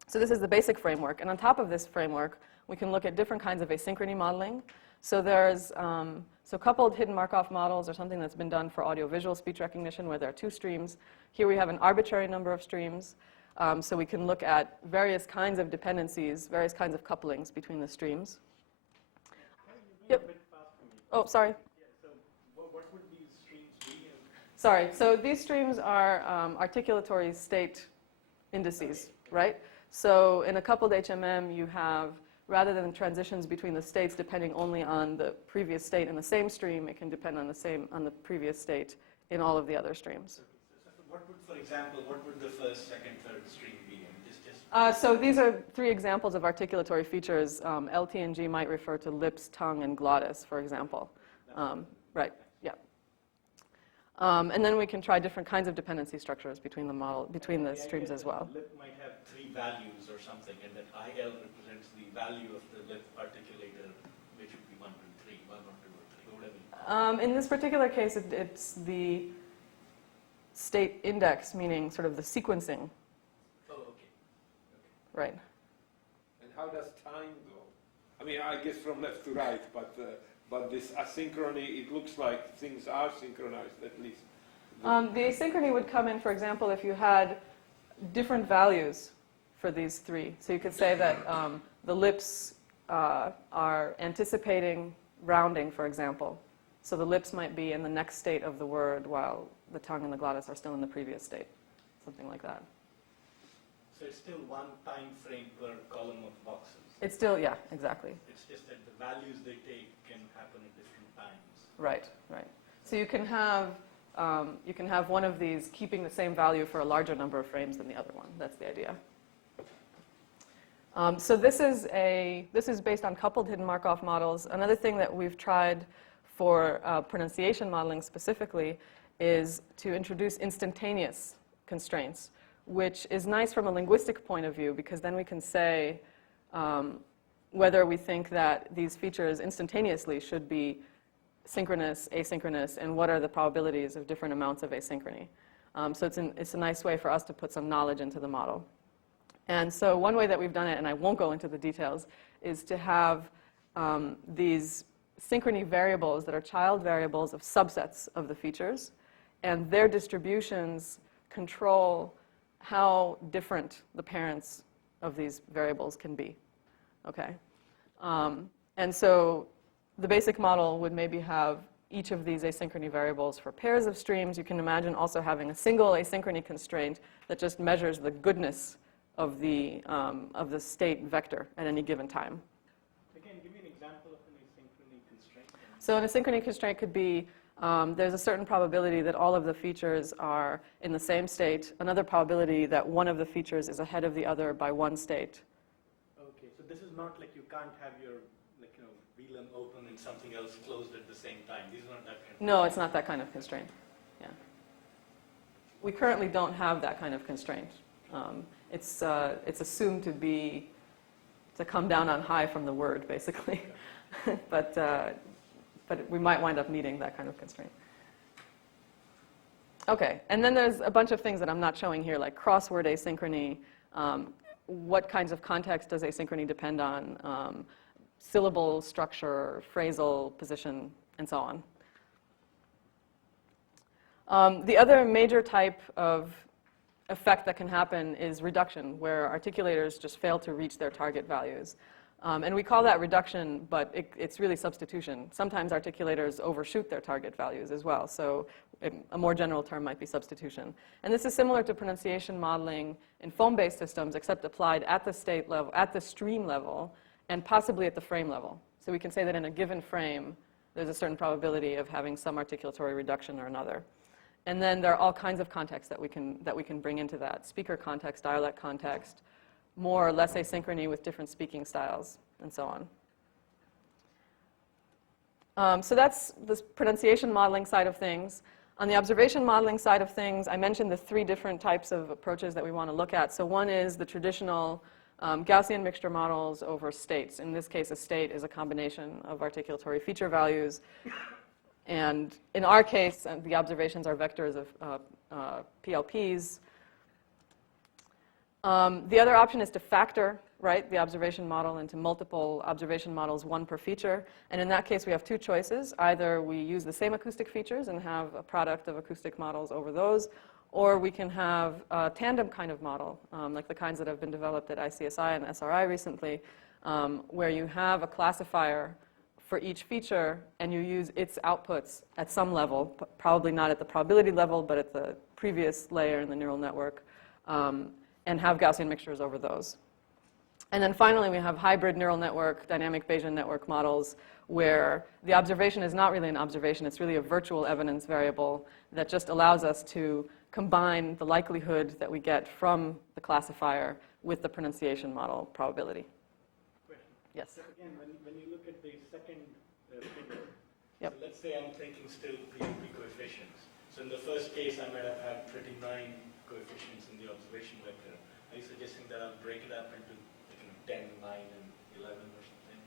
So this is the basic framework. And on top of this framework, we can look at different kinds of asynchrony modeling. So there's coupled hidden Markov models are something that's been done for audiovisual speech recognition, where there are 2 streams. Here we have an arbitrary number of streams. So we can look at various kinds of dependencies, various kinds of couplings between the streams. Yep. Oh, sorry. Yeah, so what would these streams be? Sorry. So these streams are articulatory state indices, right? So in a coupled HMM, you have, rather than transitions between the states depending only on the previous state in the same stream, it can depend on the previous state in all of the other streams. What would, for example, what would the first, second, third stream be? So these are 3 examples of articulatory features. LT and G might refer to lips, tongue, and glottis, for example. Right, yeah. And then we can try different kinds of dependency structures between the streams as well. Lip might have 3 values or something, and that IL represents the value of the lip articulator, which would be 1, 2, 3, 1, 1, 2, or 3, whatever. In this particular case, it's the state index, meaning sort of the sequencing. Oh, okay. Right. And how does time go? I mean, I guess from left to right, but this asynchrony, it looks like things are synchronized, at least. The asynchrony would come in, for example, if you had different values for these 3. So you could say that the lips are anticipating rounding, for example. So the lips might be in the next state of the word while the tongue and the glottis are still in the previous state, something like that. So it's still 1 time frame per column of boxes. It's still, yeah, exactly. It's just that the values they take can happen at different times. Right, right. So you can have one of these keeping the same value for a larger number of frames than the other one. That's the idea. So this is based on coupled hidden Markov models. Another thing that we've tried for pronunciation modeling specifically is to introduce instantaneous constraints, which is nice from a linguistic point of view, because then we can say whether we think that these features instantaneously should be synchronous, asynchronous, and what are the probabilities of different amounts of asynchrony. So it's a nice way for us to put some knowledge into the model. And so one way that we've done it, and I won't go into the details, is to have these synchrony variables that are child variables of subsets of the features, and their distributions control how different the parents of these variables can be. Okay? And so the basic model would maybe have each of these asynchrony variables for pairs of streams. You can imagine also having a single asynchrony constraint that just measures the goodness of the state vector at any given time. Again, give me an example of an asynchrony constraint. So an asynchrony constraint could be there's a certain probability that all of the features are in the same state, another probability that one of the features is ahead of the other by one state. Okay, so this is not like you can't have your VLAN open and something else closed at the same time. These are not that kind of No, it's not that kind of constraint. Yeah. We currently don't have that kind of constraint. It's assumed to come down on high from the word, basically. but we might wind up needing that kind of constraint. Okay, and then there's a bunch of things that I'm not showing here, like crossword asynchrony. What kinds of context does asynchrony depend on? Syllable structure, phrasal position, and so on. The other major type of effect that can happen is reduction, where articulators just fail to reach their target values. And we call that reduction, but it's really substitution. Sometimes articulators overshoot their target values as well. So a more general term might be substitution. And this is similar to pronunciation modeling in phone-based systems, except applied at the state level, at the stream level, and possibly at the frame level. So we can say that in a given frame, there's a certain probability of having some articulatory reduction or another. And then there are all kinds of contexts that we can bring into that. Speaker context, dialect context, more or less asynchrony with different speaking styles, and so on. So that's the pronunciation modeling side of things. On the observation modeling side of things, I mentioned the three different types of approaches that we want to look at. So one is the traditional Gaussian mixture models over states. In this case, a state is a combination of articulatory feature values. And in our case, the observations are vectors of PLPs. The other option is to factor, right, the observation model into multiple observation models, one per feature. And in that case, we have two choices. Either we use the same acoustic features and have a product of acoustic models over those, or we can have a tandem kind of model, like the kinds that have been developed at ICSI and SRI recently, where you have a classifier for each feature, and you use its outputs at some level, probably not at the probability level, but at the previous layer in the neural network, and have Gaussian mixtures over those. And then finally, we have hybrid neural network, dynamic Bayesian network models, where the observation is not really an observation. It's really a virtual evidence variable that just allows us to combine the likelihood that we get from the classifier with the pronunciation model probability. question. Yes? So again, when you look at the second figure, Yep. so let's say I'm thinking still PLP coefficients. So in the first case, I might have had 39 coefficients in the observation vector. Are you suggesting that I'll break it up into 10, 9, and 11 or something?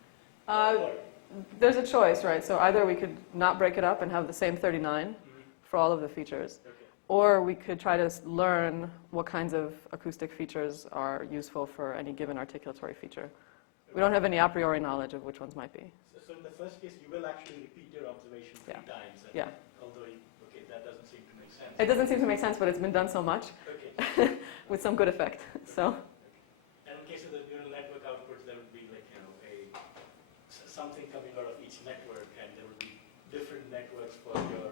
There's a choice, right? So either we could not break it up and have the same 39 for all of the features, or we could try to learn what kinds of acoustic features are useful for any given articulatory feature. We don't have any a priori knowledge of which ones might be. So in the first case, you will actually repeat your observation 3 times. And Yeah. Although, okay, that doesn't seem to make sense. It doesn't seem to make sense, but it's been done so much Okay. with some good effect. So. And in case of the neural network outputs, there would be like, something coming out of each network, and there would be different networks for your,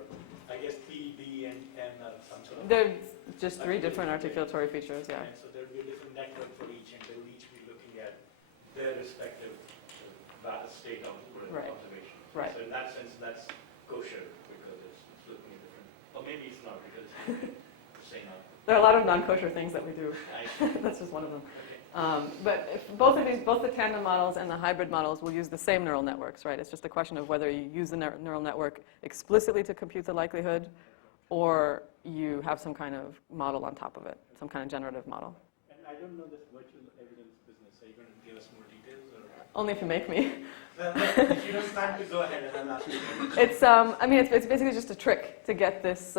I guess, P, B, and some sort of. There are just 3 different articulatory features, yeah. And so there would be a different network for each, and they would each be looking at their respective state of observation. Right. So in that sense, that's kosher because it's looking at different. Or maybe it's not because it's saying not. There are a lot of non-kosher things that we do. That's just one of them. But if both the tandem models and the hybrid models will use the same neural networks, right? It's just a question of whether you use the neural network explicitly to compute the likelihood, or you have some kind of model on top of it, some kind of generative model. And I don't know this virtual evidence business. Are you going to give us more details? Only if you make me. If you don't start to go ahead and I'll ask you. It's, I mean, it's basically just a trick to get this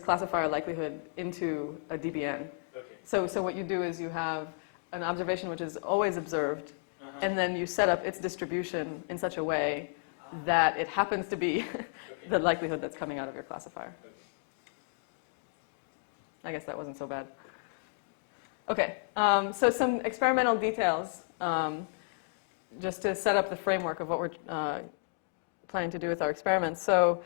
classifier likelihood into a DBN. Okay. So what you do is you have an observation which is always observed, and then you set up its distribution in such a way that it happens to be the likelihood that's coming out of your classifier. I guess that wasn't so bad. Okay, so some experimental details, just to set up the framework of what we're planning to do with our experiments. So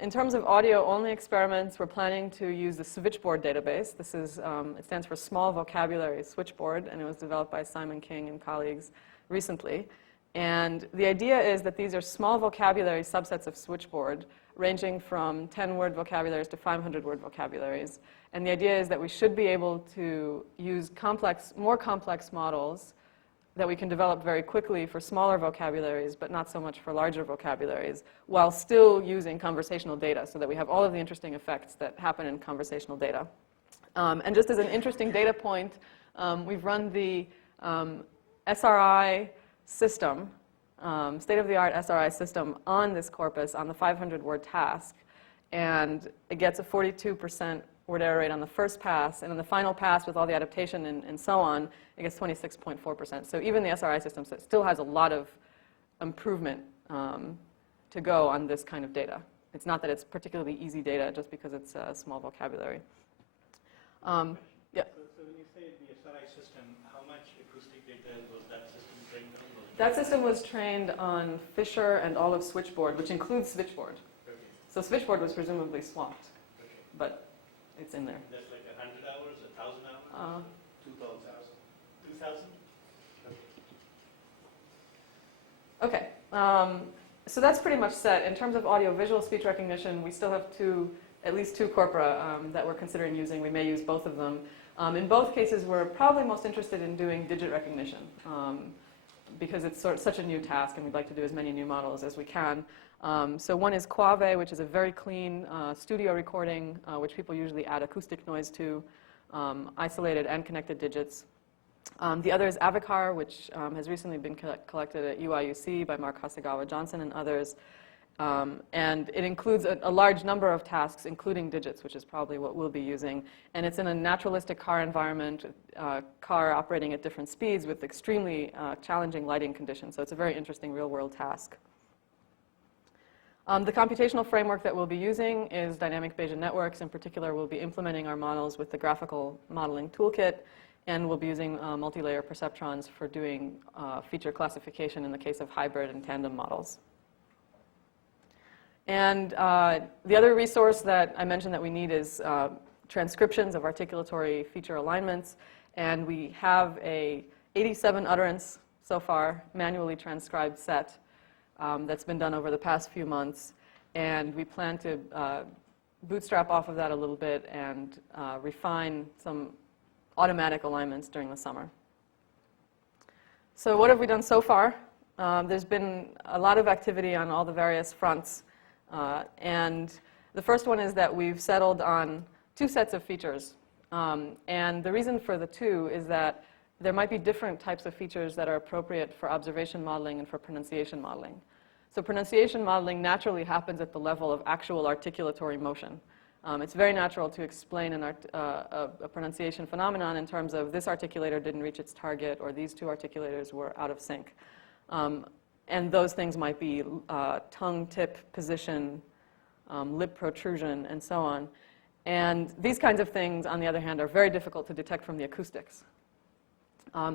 in terms of audio-only experiments, we're planning to use the switchboard database. This is, it stands for Small Vocabulary Switchboard, and it was developed by Simon King and colleagues recently. And the idea is that these are small vocabulary subsets of switchboard, ranging from 10-word vocabularies to 500-word vocabularies. And the idea is that we should be able to use more complex models that we can develop very quickly for smaller vocabularies, but not so much for larger vocabularies, while still using conversational data, so that we have all of the interesting effects that happen in conversational data. And just as an interesting data point, we've run the SRI system, state-of-the-art SRI system on this corpus on the 500-word task, and it gets a 42% word error rate on the first pass, and in the final pass with all the adaptation and so on, it gets 26.4%. So even the SRI system still has a lot of improvement to go on this kind of data. It's not that it's particularly easy data just because it's a small vocabulary. Yeah. So when you say the SRI system, how much acoustic data was that system trained on? That system was trained on Fisher and all of Switchboard, which includes Switchboard. Okay. So Switchboard was presumably swapped, Okay. but it's in there. That's like 100 hours, 1,000 hours? 2,000. 2,000? Okay, so that's pretty much set. In terms of audio-visual speech recognition, we still have at least two corpora that we're considering using. We may use both of them. In both cases, we're probably most interested in doing digit recognition because it's such a new task, and we'd like to do as many new models as we can. So one is Quave, which is a very clean studio recording, which people usually add acoustic noise to, isolated and connected digits. The other is Avocar, which has recently been collected at UIUC by Mark Hasegawa-Johnson and others. And it includes a large number of tasks, including digits, which is probably what we'll be using. And it's in a naturalistic car environment, car operating at different speeds with extremely challenging lighting conditions. So it's a very interesting real-world task. The computational framework that we'll be using is dynamic Bayesian networks. In particular, we'll be implementing our models with the graphical modeling toolkit, and we'll be using multi-layer perceptrons for doing feature classification in the case of hybrid and tandem models. And the other resource that I mentioned that we need is transcriptions of articulatory feature alignments. And we have a 87 utterance so far manually transcribed set that's been done over the past few months. And we plan to bootstrap off of that a little bit and refine some automatic alignments during the summer. So what have we done so far? There's been a lot of activity on all the various fronts. And the first one is that we've settled on two sets of features. And the reason for the two is that there might be different types of features that are appropriate for observation modeling and for pronunciation modeling. So pronunciation modeling naturally happens at the level of actual articulatory motion. It's very natural to explain a pronunciation phenomenon in terms of this articulator didn't reach its target or these two articulators were out of sync. And those things might be tongue tip position, lip protrusion, and so on. And these kinds of things, on the other hand, are very difficult to detect from the acoustics.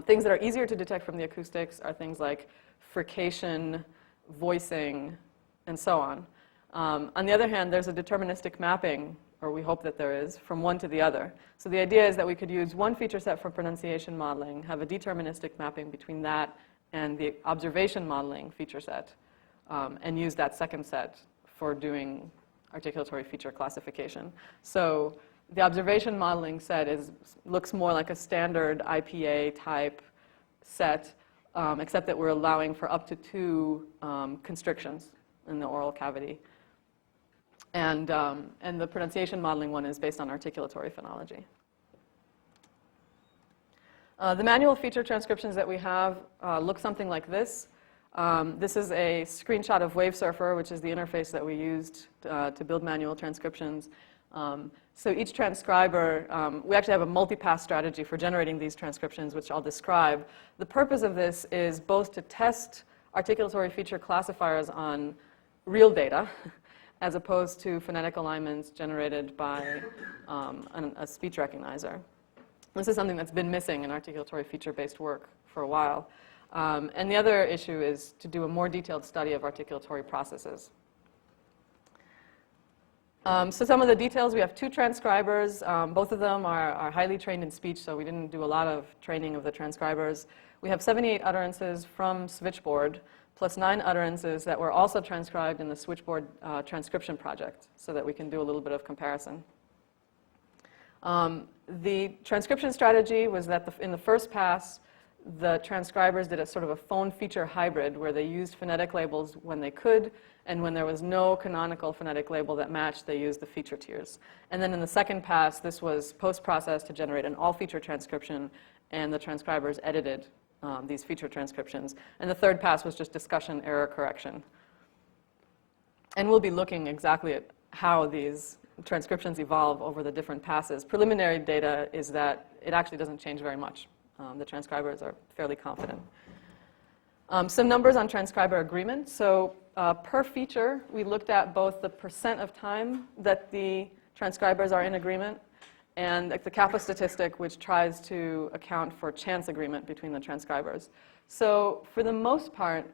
Things that are easier to detect from the acoustics are things like frication, voicing, and so on. On the other hand, there's a deterministic mapping, or we hope that there is, from one to the other. So the idea is that we could use one feature set for pronunciation modeling, have a deterministic mapping between that and the observation modeling feature set, and use that second set for doing articulatory feature classification. So the observation modeling set looks more like a standard IPA type set, except that we're allowing for up to 2 constrictions in the oral cavity. And the pronunciation modeling one is based on articulatory phonology. The manual feature transcriptions that we have look something like this. This is a screenshot of WaveSurfer, which is the interface that we used to build manual transcriptions. So each transcriber, we actually have a multi-pass strategy for generating these transcriptions, which I'll describe. The purpose of this is both to test articulatory feature classifiers on real data, as opposed to phonetic alignments generated by a speech recognizer. This is something that's been missing in articulatory feature-based work for a while. And the other issue is to do a more detailed study of articulatory processes. So some of the details, we have 2 transcribers. Both of them are highly trained in speech, so we didn't do a lot of training of the transcribers. We have 78 utterances from Switchboard, plus 9 utterances that were also transcribed in the Switchboard transcription project, so that we can do a little bit of comparison. The transcription strategy was that in the first pass, the transcribers did a sort of a phone feature hybrid where they used phonetic labels when they could, and when there was no canonical phonetic label that matched, they used the feature tiers. And then in the second pass, this was post-processed to generate an all-feature transcription, and the transcribers edited these feature transcriptions. And the third pass was just discussion error correction. And we'll be looking exactly at how these transcriptions evolve over the different passes. Preliminary data is that it actually doesn't change very much. The transcribers are fairly confident. Some numbers on transcriber agreement. So per feature, we looked at both the percent of time that the transcribers are in agreement and the kappa statistic, which tries to account for chance agreement between the transcribers. So for the most part,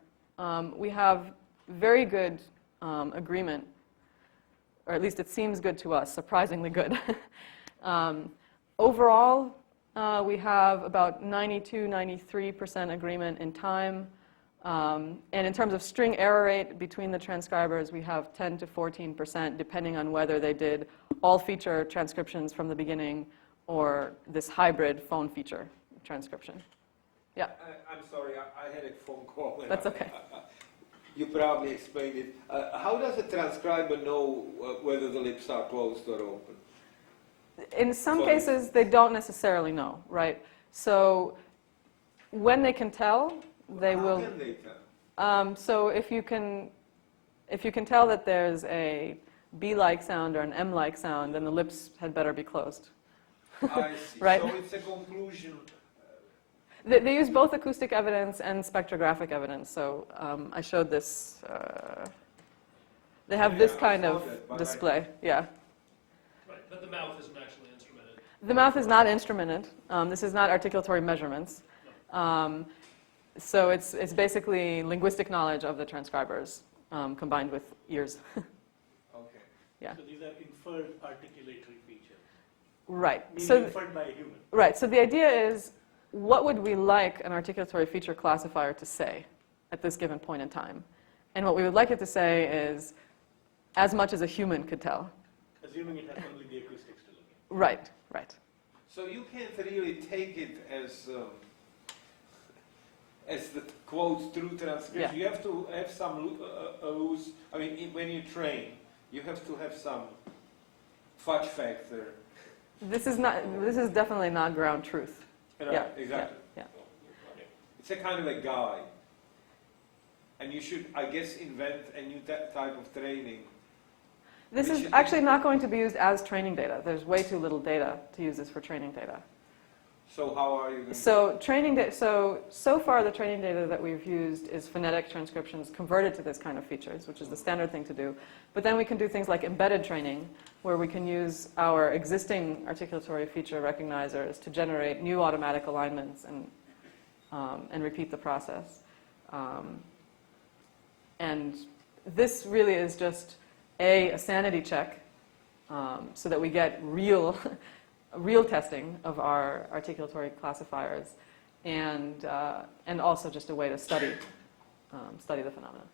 we have very good agreement, or at least it seems good to us, surprisingly good. Overall, we have about 92-93% agreement in time. And in terms of string error rate between the transcribers, we have 10 to 14%, depending on whether they did all feature transcriptions from the beginning or this hybrid phone feature transcription. Yeah? I'm sorry, I had a phone call. That's okay. You probably explained it. How does a transcriber know whether the lips are closed or open? In some cases, they don't necessarily know, right? So when they can tell, they will. How can they tell? So if you can tell that there's a B-like sound or an M-like sound, then the lips had better be closed. I see. Right? So it's a conclusion. They use both acoustic evidence and spectrographic evidence. So I showed this. They have this kind of display. Yeah. Right, but the mouth isn't actually instrumented. The mouth is not instrumented. This is not articulatory measurements. So it's basically linguistic knowledge of the transcribers combined with ears. Okay. Yeah. So these are inferred articulatory features. Right. Meaning So inferred by a human. right. So the idea is, what would we like an articulatory feature classifier to say at this given point in time? And what we would like it to say is as much as a human could tell. Assuming it has only the acoustics to look at. Right. Right. So you can't really take it as the quotes through transcription. Yeah. You have to have some loose. I mean, when you train, you have to have some fudge factor. This is definitely not ground truth. Right, Yeah, exactly. yeah. It's a kind of a guide. And you should, I guess, invent a new type of training. This Which is is- actually not going to be used as training data. There's way too little data to use this for training data. So how are you going to... So training data. So far, the training data that we've used is phonetic transcriptions converted to this kind of features, which is the standard thing to do. But then we can do things like embedded training, where we can use our existing articulatory feature recognizers to generate new automatic alignments and repeat the process. And this really is just a sanity check, so that we get real testing of our articulatory classifiers, and also just a way to study the phenomena.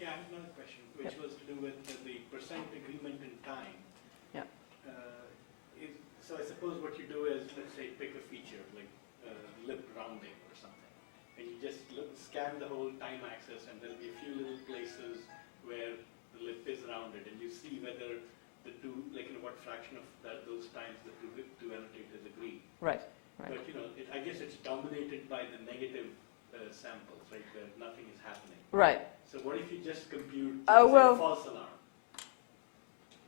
Yeah, I have another question, which was to do with the percent agreement in time. Yeah. So I suppose what you do is, let's say, pick a feature, like lip rounding or something, and you just scan the whole time axis, and there'll be a few little places fraction of those times the two annotators agree. Right. But I guess it's dominated by the negative samples, right, where nothing is happening. Right. So what if you just compute well, a false alarm?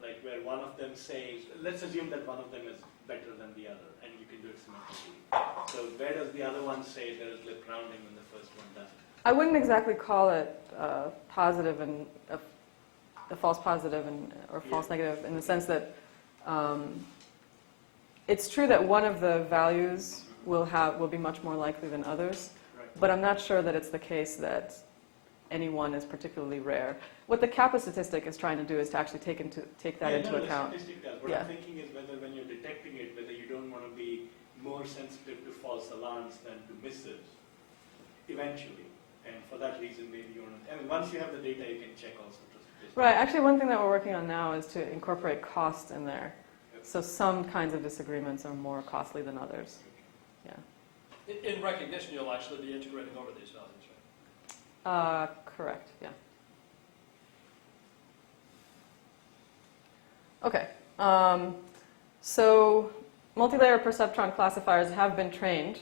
Like where one of them says, let's assume that one of them is better than the other, and you can do it symmetrically. So where does the other one say there is lip rounding when the first one doesn't? I wouldn't exactly call it positive and a false positive or false negative in the sense that it's true that one of the values will be much more likely than others, but I'm not sure that it's the case that any one is particularly rare. What the kappa statistic is trying to do is to actually take that into account. The statistic does. What I'm thinking is whether when you're detecting it, whether you don't want to be more sensitive to false alarms than to misses eventually. And for that reason, maybe you want to, once you have the data, you can check also the statistics. Right. Actually, one thing that we're working on now is to incorporate cost in there. So some kinds of disagreements are more costly than others. Yeah. In recognition, you'll actually be integrating over these values, right? Correct. Yeah. Okay. So multi-layer perceptron classifiers have been trained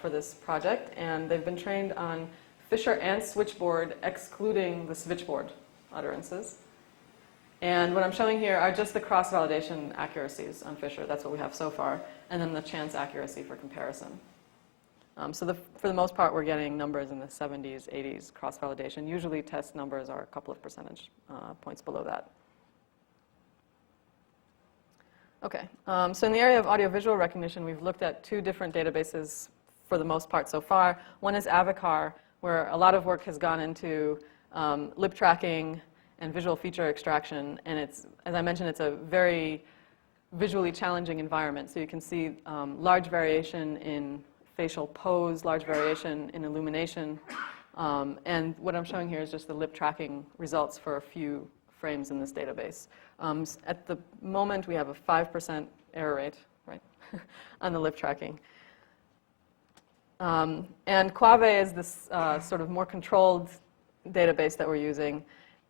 for this project, and they've been trained on Fisher and switchboard, excluding the switchboard utterances. And what I'm showing here are just the cross-validation accuracies on Fisher. That's what we have so far. And then the chance accuracy for comparison. So for the most part, we're getting numbers in the 70s, 80s cross-validation. Usually test numbers are a couple of percentage points below that. Okay, so in the area of audiovisual recognition, we've looked at two different databases for the most part so far. One is Avicar, where a lot of work has gone into lip tracking and visual feature extraction. And it's, as I mentioned, it's a very visually challenging environment. So you can see large variation in facial pose, large variation in illumination. And what I'm showing here is just the lip tracking results for a few frames in this database. At the moment, we have a 5% error rate, right, on the lip tracking. And Quave is this sort of more controlled database that we're using.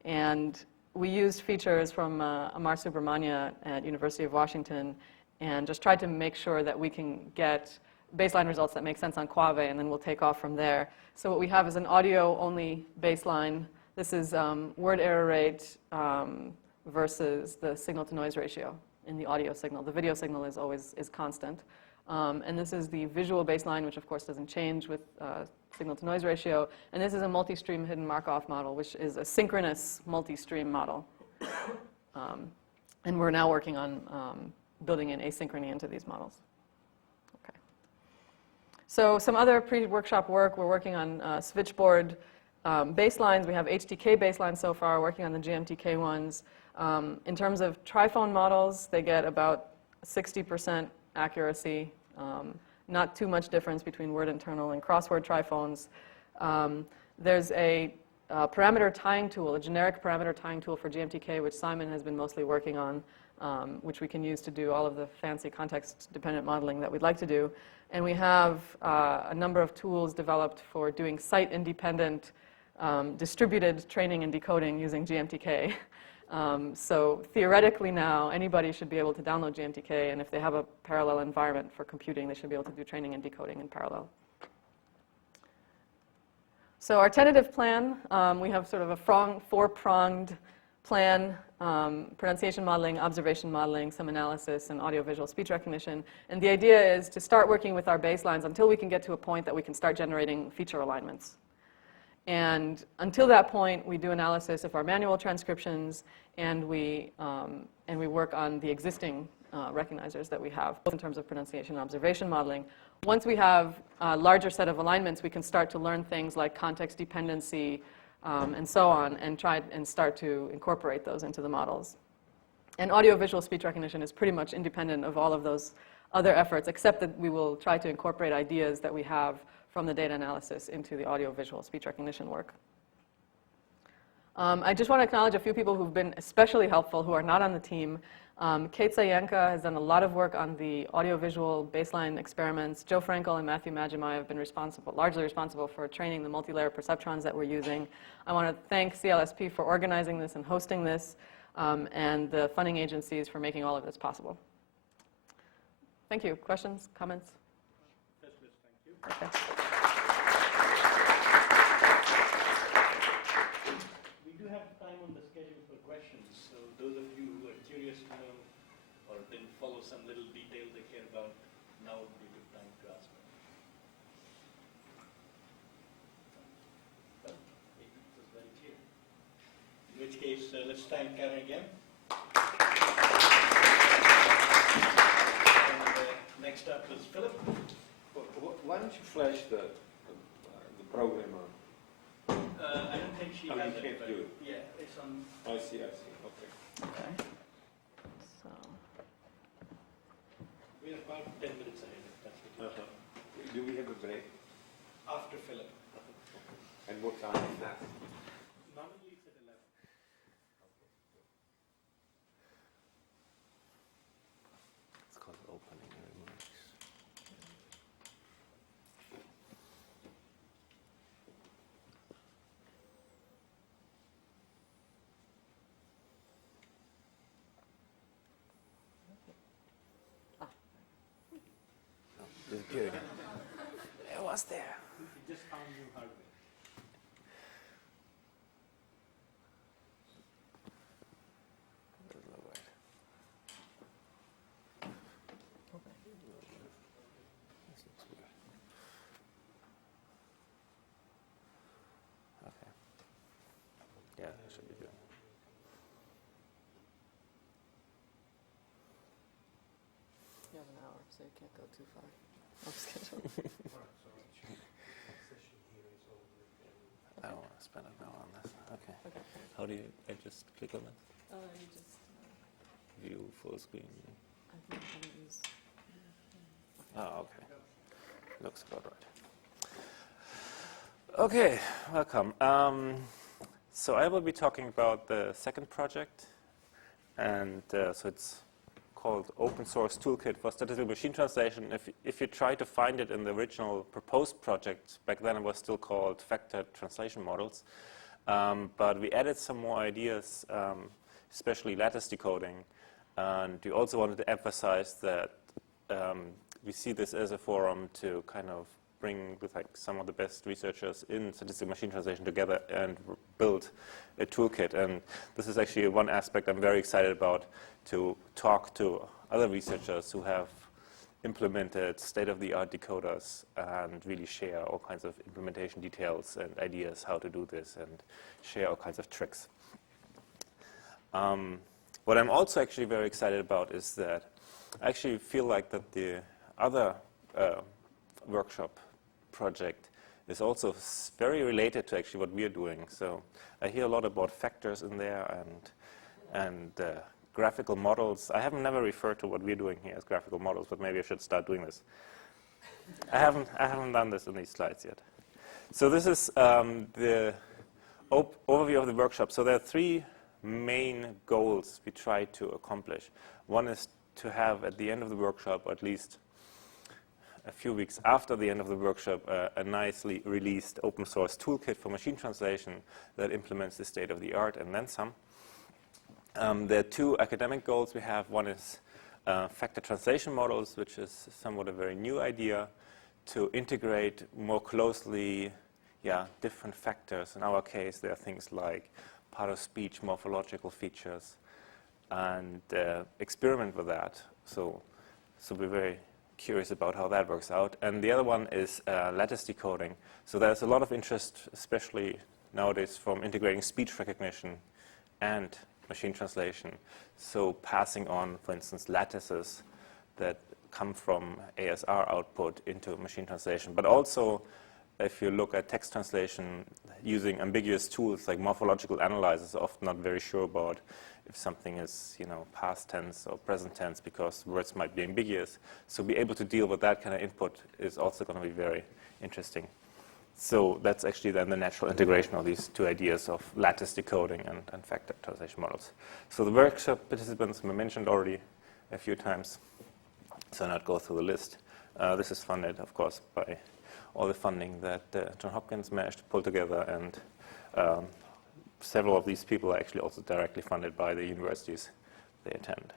And we used features from Amar Subramania at University of Washington and just tried to make sure that we can get baseline results that make sense on Quave, and then we'll take off from there. So what we have is an audio-only baseline. This is word error rate versus the signal-to-noise ratio in the audio signal. The video signal is always constant. And this is the visual baseline, which of course doesn't change with signal-to-noise ratio. And this is a multi-stream hidden Markov model, which is a synchronous multi-stream model. And we're now working on building in asynchrony into these models. Okay. So some other pre-workshop work, we're working on switchboard baselines. We have HTK baselines so far, working on the GMTK ones. In terms of triphone models, they get about 60% accuracy. Not too much difference between word internal and crossword triphones. There's a parameter tying tool, a generic parameter tying tool for GMTK, which Simon has been mostly working on, which we can use to do all of the fancy context-dependent modeling that we'd like to do. And we have a number of tools developed for doing site-independent distributed training and decoding using GMTK. So theoretically now, anybody should be able to download GMTK, and if they have a parallel environment for computing, they should be able to do training and decoding in parallel. So our tentative plan, we have sort of a four-pronged plan, pronunciation modeling, observation modeling, some analysis, and audiovisual speech recognition. And the idea is to start working with our baselines until we can get to a point that we can start generating feature alignments. And until that point, we do analysis of our manual transcriptions, and we work on the existing recognizers that we have, both in terms of pronunciation and observation modeling. Once we have a larger set of alignments, we can start to learn things like context dependency and so on, and start to incorporate those into the models. And audiovisual speech recognition is pretty much independent of all of those other efforts, except that we will try to incorporate ideas that we have from the data analysis into the audiovisual speech recognition work. I just want to acknowledge a few people who've been especially helpful who are not on the team. Kate Sayenka has done a lot of work on the audiovisual baseline experiments. Joe Frankel and Matthew Majimai have been largely responsible for training the multi-layer perceptrons that we're using. I want to thank CLSP for organizing this and hosting this. and the funding agencies for making all of this possible. Thank you. Questions, comments? Yes, Liz, thank you. Okay. We do have time on the schedule for questions, so those of you who are curious to know or didn't follow some little detail they care about, now would be a good time to ask them. Well, it was very clear. In which case, let's thank Karen again. And next up is Philip. Why don't you flash the program on? I don't think she Oh, has you can't but do it. yeah, it's on. I see, okay. Okay. So, We're about 10 minutes ahead, if that's what you Do we have a break? After Philip. And what time is that? Normally it's at 11. It's called opening remarks. Oh, disappeared again. It was there. We just found new hardware. There's no way. This looks weird. Okay. Yeah, that should be good. you have an hour, so you can't go too far. I'm just kidding. I don't want to spend an hour on this. Okay. How do you? I just click on this. You just, View full screen. I think I haven't used. Oh, okay. Looks about right. Okay, welcome. So I will be talking about the second project, and so it's called Open Source Toolkit for Statistical Machine Translation. If you try to find it in the original proposed project, back then it was still called Vector Translation Models, but we added some more ideas, especially lattice decoding, and we also wanted to emphasize that we see this as a forum to kind of bring with like some of the best researchers in statistical machine translation together and build a toolkit. And this is actually one aspect I'm very excited about, to talk to other researchers who have implemented state-of-the-art decoders and really share all kinds of implementation details and ideas how to do this and share all kinds of tricks. What I'm also actually very excited about is that I actually feel like that the other workshop project is also very related to actually what we are doing. So I hear a lot about factors in there and graphical models. I haven't never referred to what we're doing here as graphical models, but maybe I should start doing this. I haven't done this in these slides yet. So this is the overview of the workshop. So there are three main goals we try to accomplish. One is to have at the end of the workshop, or at least a few weeks after the end of the workshop, a nicely released open source toolkit for machine translation that implements the state of the art and then some. There are two academic goals we have. One is factor translation models, which is somewhat a very new idea to integrate more closely different factors. In our case, there are things like part of speech morphological features, and experiment with that. So we're very curious about how that works out. And the other one is lattice decoding. So there's a lot of interest, especially nowadays, from integrating speech recognition and machine translation. So passing on, for instance, lattices that come from ASR output into machine translation. But also, if you look at text translation, using ambiguous tools like morphological analyzers are often not very sure about if something is, past tense or present tense, because words might be ambiguous. So be able to deal with that kind of input is also going to be very interesting. So that's actually then the natural integration of these two ideas of lattice decoding and factor translation models. So the workshop participants were mentioned already a few times, so I'll not go through the list. This is funded, of course, by all the funding that Johns Hopkins managed to pull together, and several of these people are actually also directly funded by the universities they attend.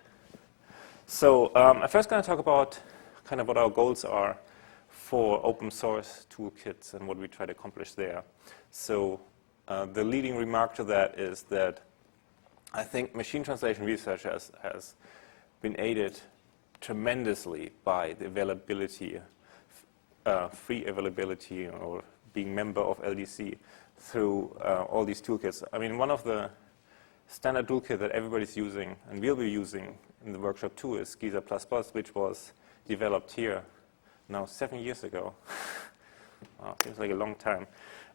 So I'm first going to talk about kind of what our goals are for open source toolkits and what we try to accomplish there. So the leading remark to that is that I think machine translation research has been aided tremendously by the availability, free availability, or being member of LDC through all these toolkits. I mean, one of the standard toolkit that everybody's using and will be using in the workshop too is Giza++, which was developed here now 7 years ago. Wow, seems like a long time,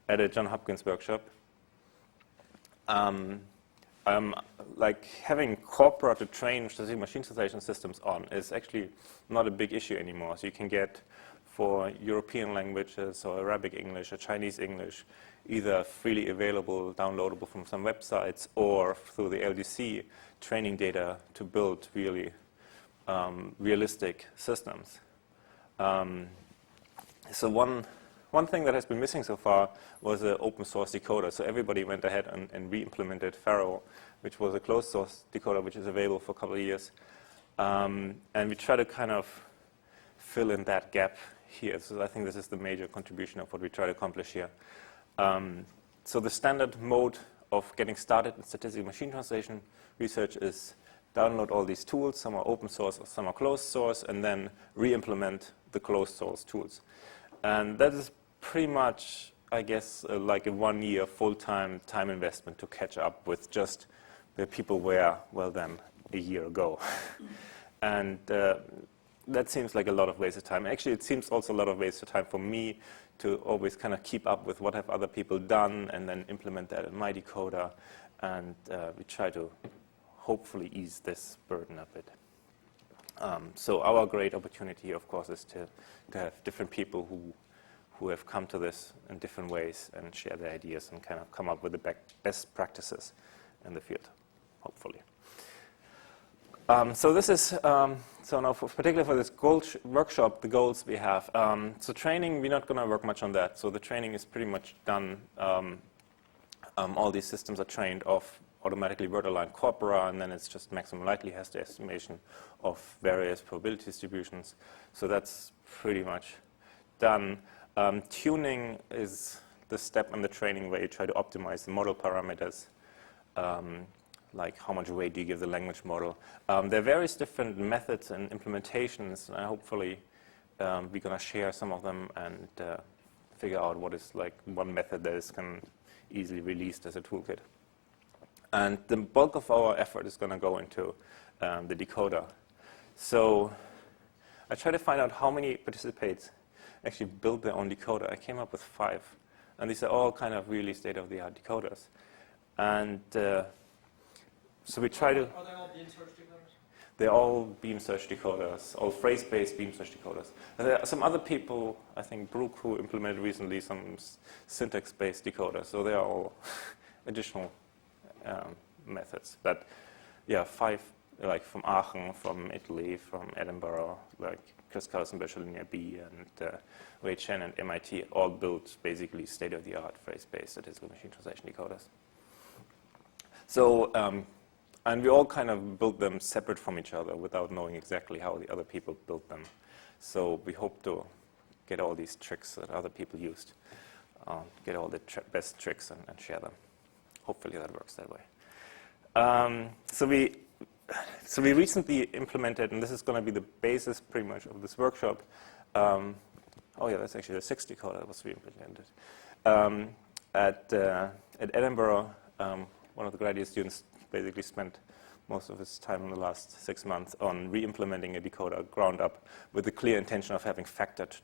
at a John Hopkins workshop. Like having corpora to train machine translation systems on is actually not a big issue anymore. So you can get for European languages or Arabic English or Chinese English, either freely available, downloadable from some websites, or through the LDC training data to build really realistic systems. So one thing that has been missing so far was an open source decoder. So everybody went ahead and re-implemented Pharo, which was a closed source decoder, which is available for a couple of years. And we try to kind of fill in that gap here. So I think this is the major contribution of what we try to accomplish here. So the standard mode of getting started in statistical machine translation research is download all these tools. Some are open source, some are closed source, and then re-implement the closed source tools. And that is pretty much, I guess, like a 1 year full-time time investment to catch up with just the people where, well then, a year ago. And that seems like a lot of waste of time. Actually, it seems also a lot of waste of time for me to always kind of keep up with what have other people done and then implement that in my decoder. And we try to hopefully ease this burden a bit. So our great opportunity, of course, is to have different people who have come to this in different ways and share their ideas and kind of come up with the best practices in the field, hopefully. So this is, so now particularly for this workshop, the goals we have. So training, we're not going to work much on that. So the training is pretty much done. All these systems are trained off automatically word-aligned corpora, and then it's just maximum likelihood estimation of various probability distributions. So that's pretty much done. Tuning is the step in the training where you try to optimize the model parameters, like how much weight do you give the language model. There are various different methods and implementations, and hopefully we're going to share some of them and figure out what is like one method that is easily released as a toolkit. And the bulk of our effort is going to go into the decoder. So I tried to find out how many participants actually built their own decoder. I came up with 5. And these are all kind of really state-of-the-art decoders. And so we try to... Are they all beam search decoders? They're all beam search decoders, all phrase-based beam search decoders. And there are some other people, I think Brooke, who implemented recently some syntax-based decoders. So they are all additional methods. But yeah, 5, like from Aachen, from Italy, from Edinburgh, like Chris Callison-Burch, Linear B, and Shen and MIT, all built basically state-of-the-art phrase-based statistical machine translation decoders. So, and we all kind of built them separate from each other without knowing exactly how the other people built them. So we hope to get all these tricks that other people used, get all the best tricks and share them. Hopefully that works that way. So we recently implemented, and this is going to be the basis pretty much of this workshop. Oh yeah, that's actually the 6th decoder that was re-implemented. At Edinburgh, one of the graduate students basically spent most of his time in the last 6 months on re-implementing a decoder ground up with the clear intention of having factored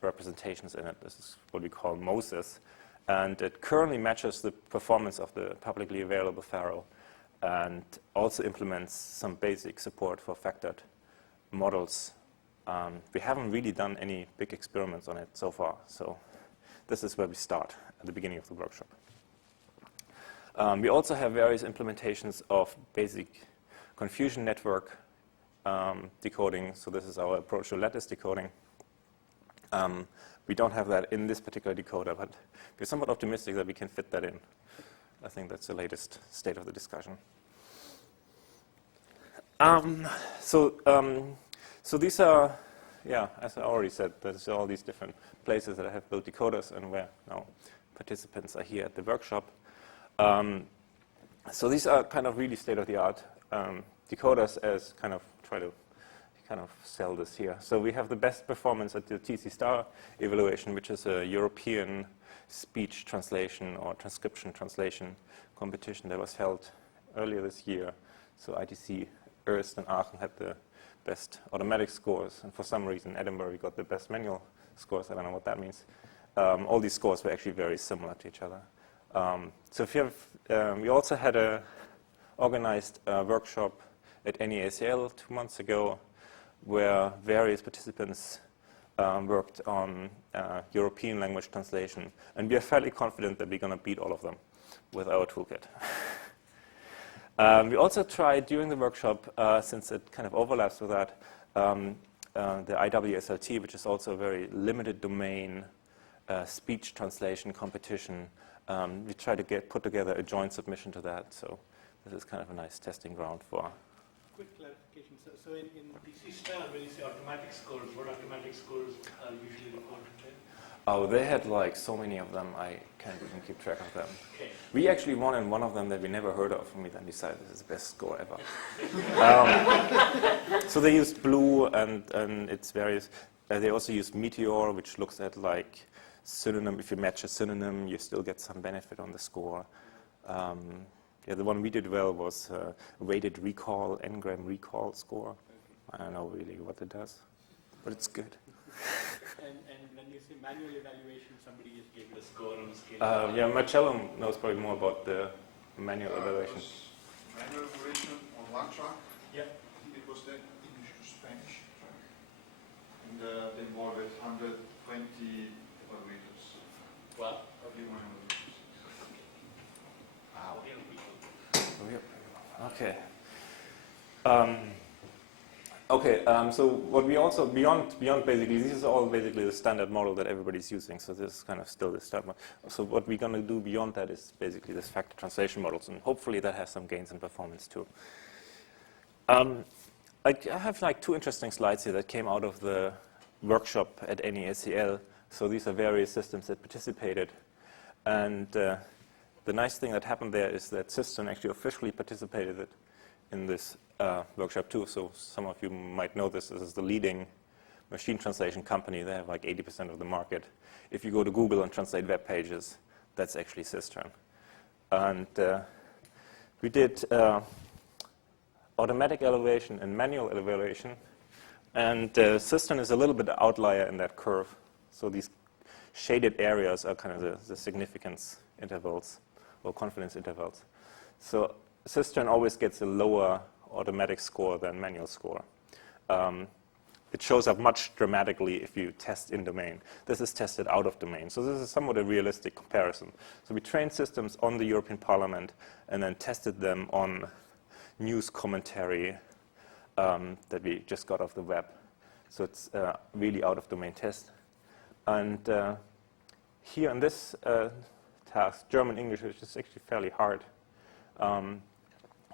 representations in it. This is what we call MOSIS. And it currently matches the performance of the publicly available Pharo and also implements some basic support for factored models. We haven't really done any big experiments on it so far, so this is where we start at the beginning of the workshop. We also have various implementations of basic confusion network decoding, so this is our approach to lattice decoding. We don't have that in this particular decoder, but we're somewhat optimistic that we can fit that in. I think that's the latest state of the discussion. So these are, yeah, as I already said, there's all these different places that I have built decoders and where now participants are here at the workshop. So these are kind of really state-of-the-art decoders as kind of try to kind of sell this here. So we have the best performance at the TC Star evaluation, which is a European speech translation or transcription translation competition that was held earlier this year. So ITC, Herbst, and Aachen had the best automatic scores, and for some reason Edinburgh got the best manual scores. I don't know what that means. All these scores were actually very similar to each other. So if you have, we also had a organized workshop at NEACL 2 months ago, where various participants worked on European language translation, and we are fairly confident that we're going to beat all of them with our toolkit. We also tried during the workshop, since it kind of overlaps with that, the IWSLT, which is also a very limited domain speech translation competition. We tried to put together a joint submission to that, so this is kind of a nice testing ground for. Quick clarification. So in TC Star, when you say automatic scores, what automatic scores are usually reported there? Oh, they had like so many of them, I can't even keep track of them. Okay. We actually won in one of them that we never heard of, and we then decided this is the best score ever. So they used Blue and its various, they also used Meteor, which looks at like synonym. If you match a synonym, you still get some benefit on the score. Yeah, the one we did well was weighted recall, n-gram recall score. I don't know really what it does, but it's good. And when you say manual evaluation, somebody just gave it a score on a scale? Yeah, Marcello knows probably more about the manual evaluation. Manual evaluation on one track. Yeah. It was the English to Spanish track. And they involved 120 evaluators. Wow. Human evaluators. Wow. Okay. So what we also, beyond basically, this is all basically the standard model that everybody's using, so this is kind of still the standard model. So what we're going to do beyond that is basically this factor translation models, and hopefully that has some gains in performance too. I have like 2 interesting slides here that came out of the workshop at NEACL. So these are various systems that participated, and the nice thing that happened there is that System actually officially participated in this workshop too. So some of you might know this. This is the leading machine translation company. They have like 80% of the market. If you go to Google and translate web pages, that's actually System. And we did automatic evaluation and manual evaluation. And System is a little bit outlier in that curve. So these shaded areas are kind of the significance intervals or confidence intervals. So System always gets a lower automatic score than manual score. It shows up much dramatically if you test in domain. This is tested out of domain. So this is somewhat a realistic comparison. So we trained systems on the European Parliament and then tested them on news commentary that we just got off the web. So it's really out of domain test. And here in this task, German-English, which is actually fairly hard.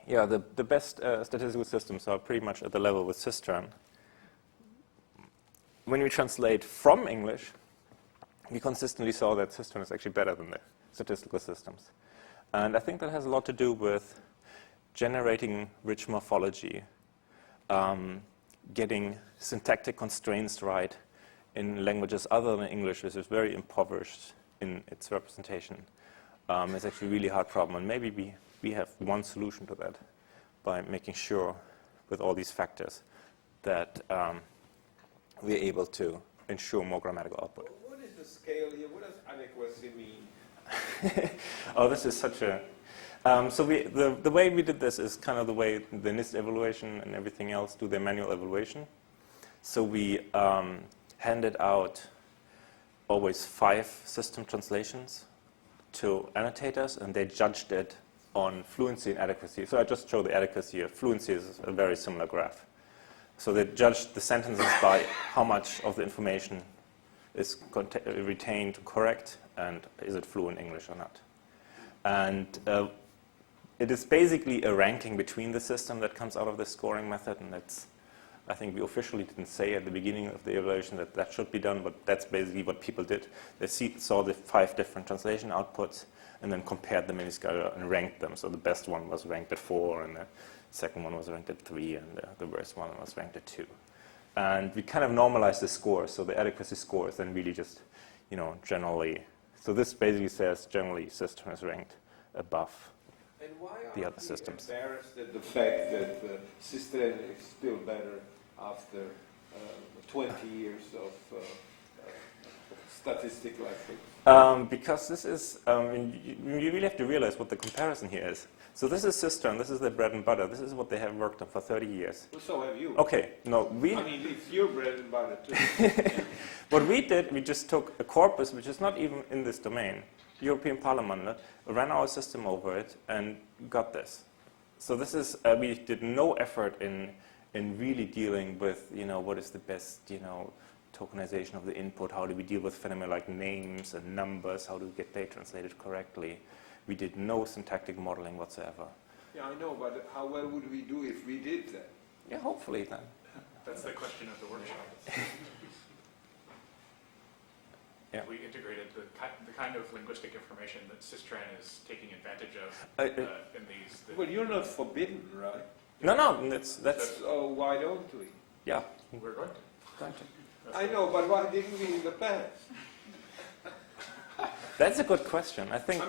Yeah, the best statistical systems are pretty much at the level with System. When we translate from English, we consistently saw that System is actually better than the statistical systems. And I think that has a lot to do with generating rich morphology, getting syntactic constraints right in languages other than English, which is very impoverished in its representation. It's actually a really hard problem, and maybe we have one solution to that by making sure with all these factors that we're able to ensure more grammatical output. What is the scale here? What does adequacy mean? Oh, this is such a... so the way we did this is kind of the way the NIST evaluation and everything else do their manual evaluation. So we handed out always 5 system translations to annotators, and they judged it on fluency and adequacy. So I just show the adequacy here. Fluency is a very similar graph. So they judged the sentences by how much of the information is retained correct, and is it fluent English or not. And it is basically a ranking between the system that comes out of the scoring method, and that's, I think we officially didn't say at the beginning of the evaluation that that should be done, but that's basically what people did. They saw the 5 different translation outputs and then compared them in the scale and ranked them. So the best one was ranked at 4, and the second one was ranked at 3, and the worst one was ranked at 2. And we kind of normalized the scores, so the adequacy score is then really just, generally. So this basically says generally Cistern is ranked above And why the are other we systems. embarrassed at the fact that Cistern is still better after 20 years of statistical ethics? Because this is, you really have to realize what the comparison here is. So this is Cistern, this is their bread and butter, this is what they have worked on for 30 years. Well, so have you. Okay, no, I mean, it's your bread and butter too. what we did, we just took a corpus, which is not even in this domain, European Parliament, ran our system over it, and got this. So this is, we did no effort in really dealing with, what is the best, tokenization of the input, how do we deal with phenomena like names and numbers, how do we get data translated correctly. We did no syntactic modeling whatsoever. Yeah, I know, but how well would we do if we did that? Yeah, hopefully then. That's the question of the workshop. Yeah. We integrated the kind of linguistic information that Cistern is taking advantage of in these. Well, you're not forbidden, right? No, that's So why don't we? yeah. We're going to. I know, but why didn't we in the past? That's a good question. I think.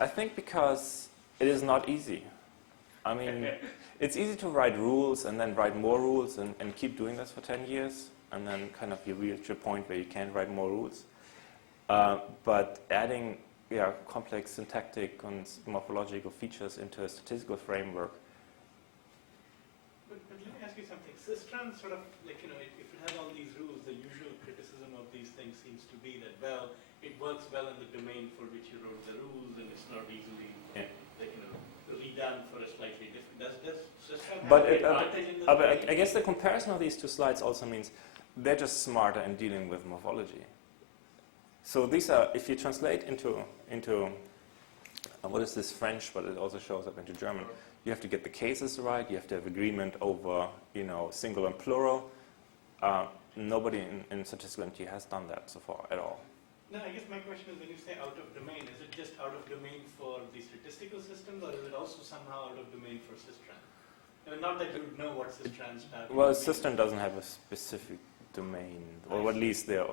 I think because it is not easy. I mean, it's easy to write rules and then write more rules and keep doing this for 10 years, and then kind of you reach a point where you can't write more rules. But adding complex syntactic and morphological features into a statistical framework. But let me ask you something. Cistern sort of, if it has all these rules, the usual criticism of these things seems to be that, well, it works well in the domain for which you wrote the rules, and it's not easily, redone for a slightly different. Does Cistern have an advantage in this? I guess the comparison of these two slides also means they're just smarter in dealing with morphology. So these are, if you translate into what is this French, but it also shows up into German, you have to get the cases right, you have to have agreement over, single and plural. Nobody in statistical entity has done that so far at all. No, I guess my question is, when you say out of domain, is it just out of domain for the statistical systems, or is it also somehow out of domain for Cistern? I mean, not that you know what Cistern's have. Well, Cistern doesn't have a specific domain, or at least the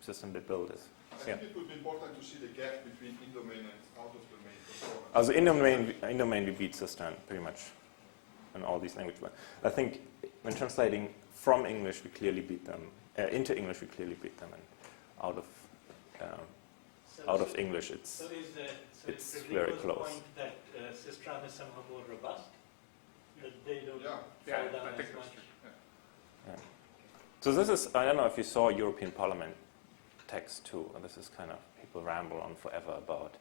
system they build is. I think it would be important to see the gap between in-domain and out-of-domain performance. Also, in domain we beat Cistern pretty much in all these languages. I think when translating from English, we clearly beat them. Into English, we clearly beat them, and out of English, it's very close. Point that Cistern is somehow more robust, that they don't fall down I think as that's much. true. Yeah. So this is, I don't know if you saw European Parliament text too, and this is kind of, people ramble on forever about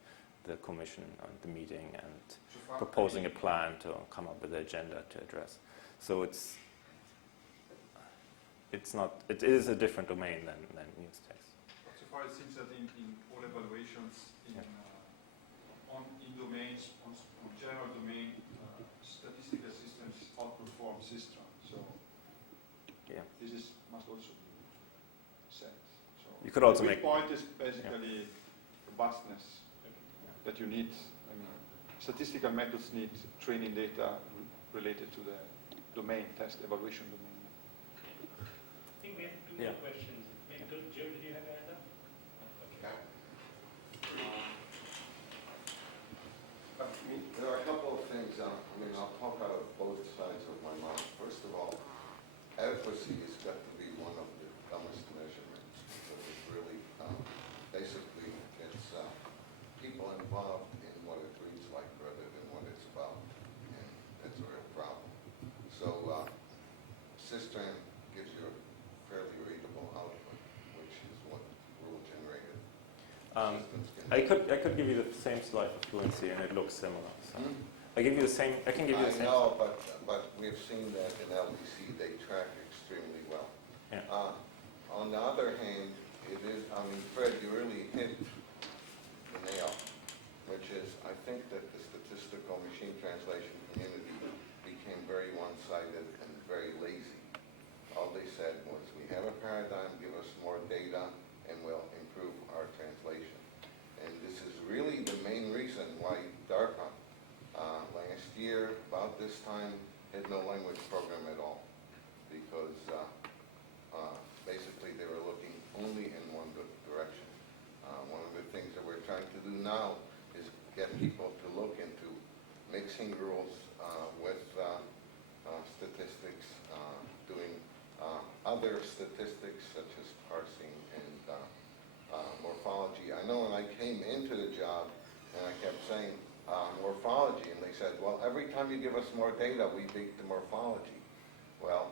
the Commission and the meeting and proposing a plan to come up with an agenda to address. So it is a different domain than news text. So far it seems that in all evaluations in domains, on general domain, statistical systems outperform Cistern. So this must also be said. So you could also the make point is basically robustness that you need. I mean, statistical methods need training data related to the domain test evaluation domain. I think we have two more questions. Joe, did you have your hand up? Okay. There are a couple of things. I'll talk out of both sides of my mouth. First of all, adequacy has got to be one of the dumbest measurements. Because it's really, basically, it's people involved in what it reads like rather than what it's about. And that's a real problem. So, Cistern gives you a fairly readable output, which is what rule generated. I could give you the same slide for fluency, and it looks similar. So. I give you the same. I can give you the same. I know, but we've seen that in LDC. They track extremely well. Yeah. On the other hand, it is, I mean, Fred, you really hit the nail, which is, I think that the statistical machine translation community became very one-sided and very lazy. All they said was, we have a paradigm, give us more data, and we'll improve our translation. And this is really the main reason why DARPA, last year, about this time, had no language program at all. Because basically they were looking only in one direction. One of the things that we're trying to do now is get people to look into mixing rules with statistics, doing other statistics such as parsing and morphology. I know when I came into the job and I kept saying morphology, and they said, well, every time you give us more data, we beat the morphology. Well,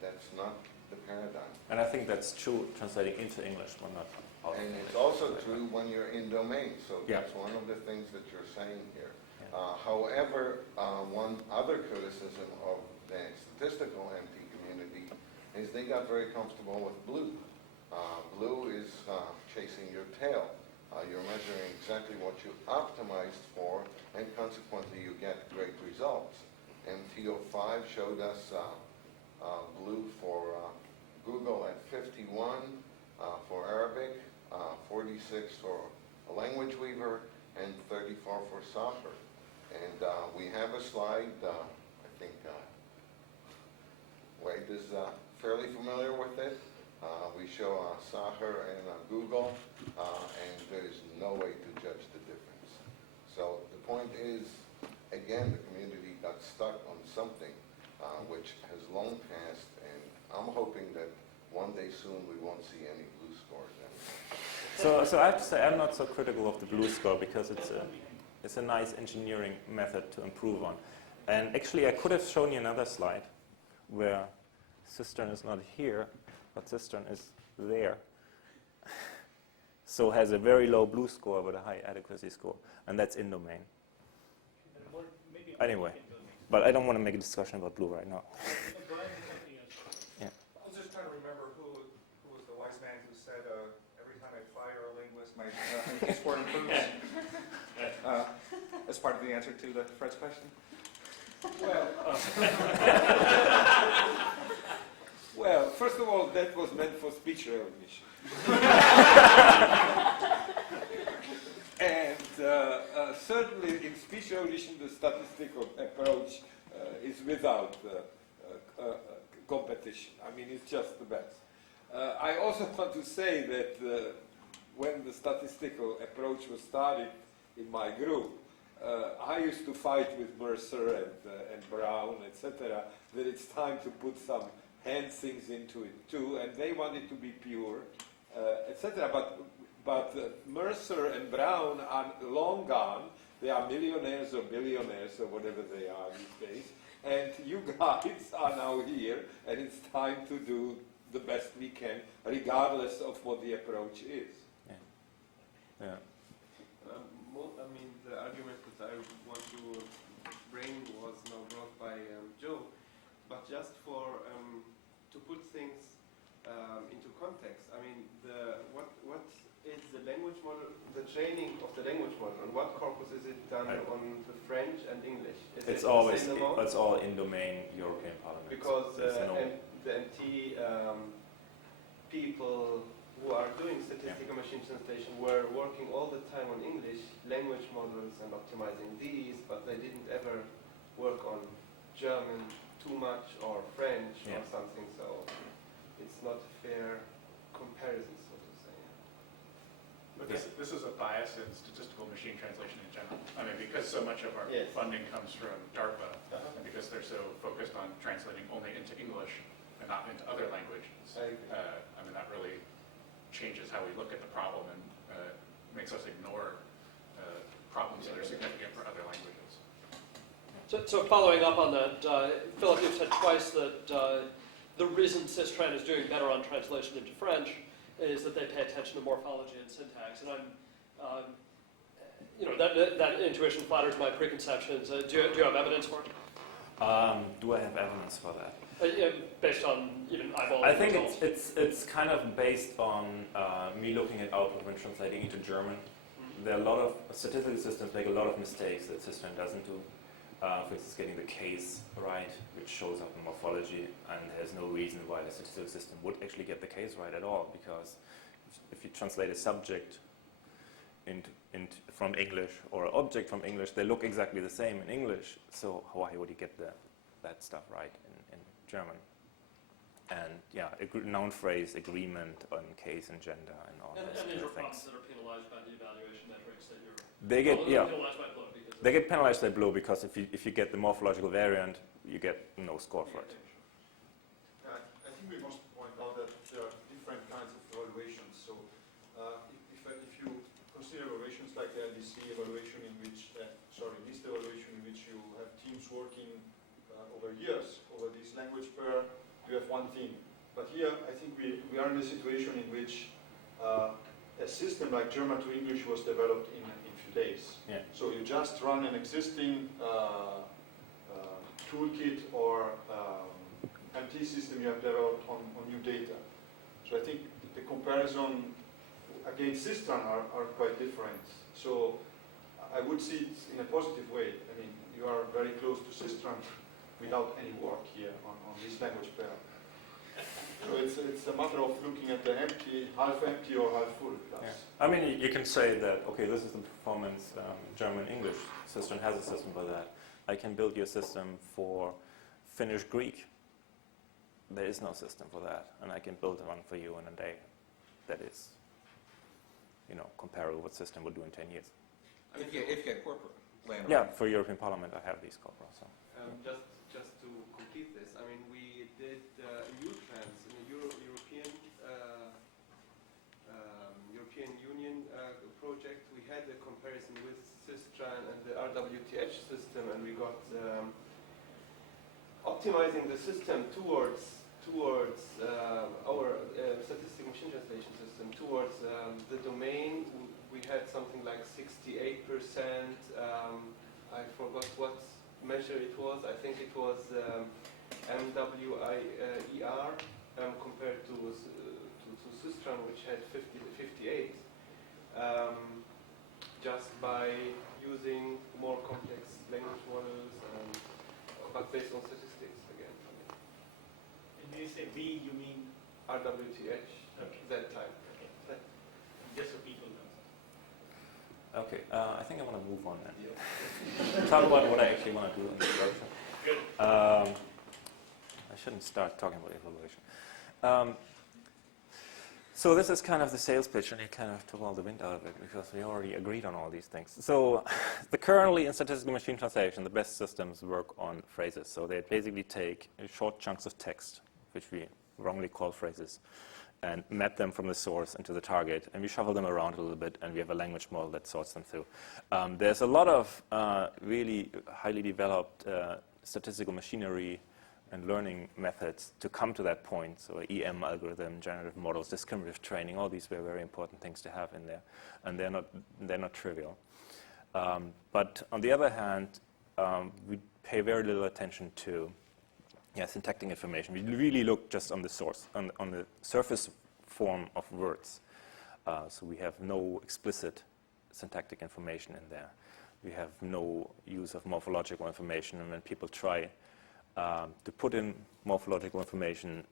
that's not the paradigm. And I think that's true translating into English, but not out of And English. it's also true when you're in domain, so Yeah. that's one of the things that you're saying here. However, one other criticism of the statistical MT community is they got very comfortable with blue. Blue is chasing your tail. You're measuring exactly what you optimized for, and consequently you get great results. MT05 showed us blue for Google at 51, for Arabic, 46 for a language weaver, and 34 for soccer. And we have a slide, I think Wade is fairly familiar with it. We show soccer and Google, and there's no way to judge the difference. So the point is, again, the community got stuck on something which has long passed, and I'm hoping that one day soon we won't see any blue scores anymore. So I have to say I'm not so critical of the blue score because it's a nice engineering method to improve on. And actually I could have shown you another slide where cistern is not here, but cistern is there. So has a very low blue score but a high adequacy score, and that's in domain. Anyway, but I don't want to make a discussion about blue right now. I was just trying to remember who was the wise man who said, every time I fire a linguist, my MT score improves. As part of the answer to Fred's question. Well, first of all, that was meant for speech recognition. And certainly in speech recognition, the statistical approach is without competition. I mean, it's just the best. I also want to say that when the statistical approach was started in my group, I used to fight with Mercer and Brown, etc., that it's time to put some hand things into it too, and they wanted to be pure, etc. But Mercer and Brown are long gone. They are millionaires or billionaires or whatever they are these days. And you guys are now here, and it's time to do the best we can, regardless of what the approach is. Yeah. I mean, the argument that I want to bring was now brought by Joe, but just for to put things into context. I mean, what is the language model? The training of the language model. On what corpus is it done on the French and English? It's always it's all in domain European Parliament. Because the MT people who are doing statistical machine translation were working all the time on English language models and optimizing these, but they didn't ever work on German too much or French or something, so it's not a fair comparison, so to say. But this is a bias in statistical machine translation in general. I mean, because so much of our funding comes from DARPA, and because they're so focused on translating only into English and not into other languages, I mean, that really changes how we look at the problem and makes us ignore problems that are significant for other languages. So following up on that, Philip, you've said twice that the reason Sistran is doing better on translation into French is that they pay attention to morphology and syntax, and I'm, that intuition flatters my preconceptions. Do you have evidence for it? Do I have evidence for that? Yeah, based on even eyeballing I think results. it's kind of based on me looking at output when translating into German. There are a lot of statistical systems make a lot of mistakes that Systran doesn't do. For instance, getting the case right, which shows up in morphology, and there's no reason why the statistical system would actually get the case right at all, because if you translate a subject from English or an object from English, they look exactly the same in English, so why would you get that stuff right in German? And yeah, noun phrase, agreement on case and gender and all those And kind these are of problems things. that are penalized by the evaluation metrics that you're... They get, yeah. Penalized by blow because They get penalized by blow because if you get the morphological variant, you get no score for it. I think we must point out that there are different kinds of evaluations. So if you consider evaluations like the LDC evaluation in which, list evaluation in which you have teams working over years, over this language pair, you have one team. But here, I think we are in a situation in which a system like German to English was developed in a few days. Yeah. So you just run an existing toolkit or MT system you have developed on new data. So I think the comparison against Systran are quite different. So I would see it in a positive way. I mean, you are very close to Systran without any work here on this language pair. So it's a matter of looking at the half empty or half full class. Yeah. I mean, you can say that, okay, this is the performance German-English. System has a system for that. I can build your system for Finnish-Greek. There is no system for that, and I can build one for you in a day that is, comparable with what system would do in 10 years. If you get corporate land. Yeah, for European Parliament, I have these corporate. So. Just to complete this, I mean, we did U-Trans in a European Union project. We had a comparison with Systran and the RWTH system, and we got optimizing the system towards our statistical machine translation system, towards the domain. We had something like 68%. I forgot what measure it was. I think it was MWIER compared to Systran, which had 58. Just by using more complex language models, but based on statistics again. And when you say we, you mean? RWTH, Okay. that time. Okay. Just so people know. Okay, I think I want to move on then. Talk about what I actually want to do in this workshop. Good. I shouldn't start talking about evaluation. So this is kind of the sales pitch, and it kind of took all the wind out of it because we already agreed on all these things. So currently in statistical machine translation, the best systems work on phrases. So they basically take short chunks of text, which we wrongly call phrases, and map them from the source into the target, and we shuffle them around a little bit, and we have a language model that sorts them through. There's a lot of really highly developed statistical machinery and learning methods to come to that point. So EM algorithm, generative models, discriminative training, all these were very important things to have in there, and they're not trivial. But on the other hand, we pay very little attention to syntactic information. We really look just on the source, on the surface form of words. So we have no explicit syntactic information in there. We have no use of morphological information, and when people try to put in morphological information,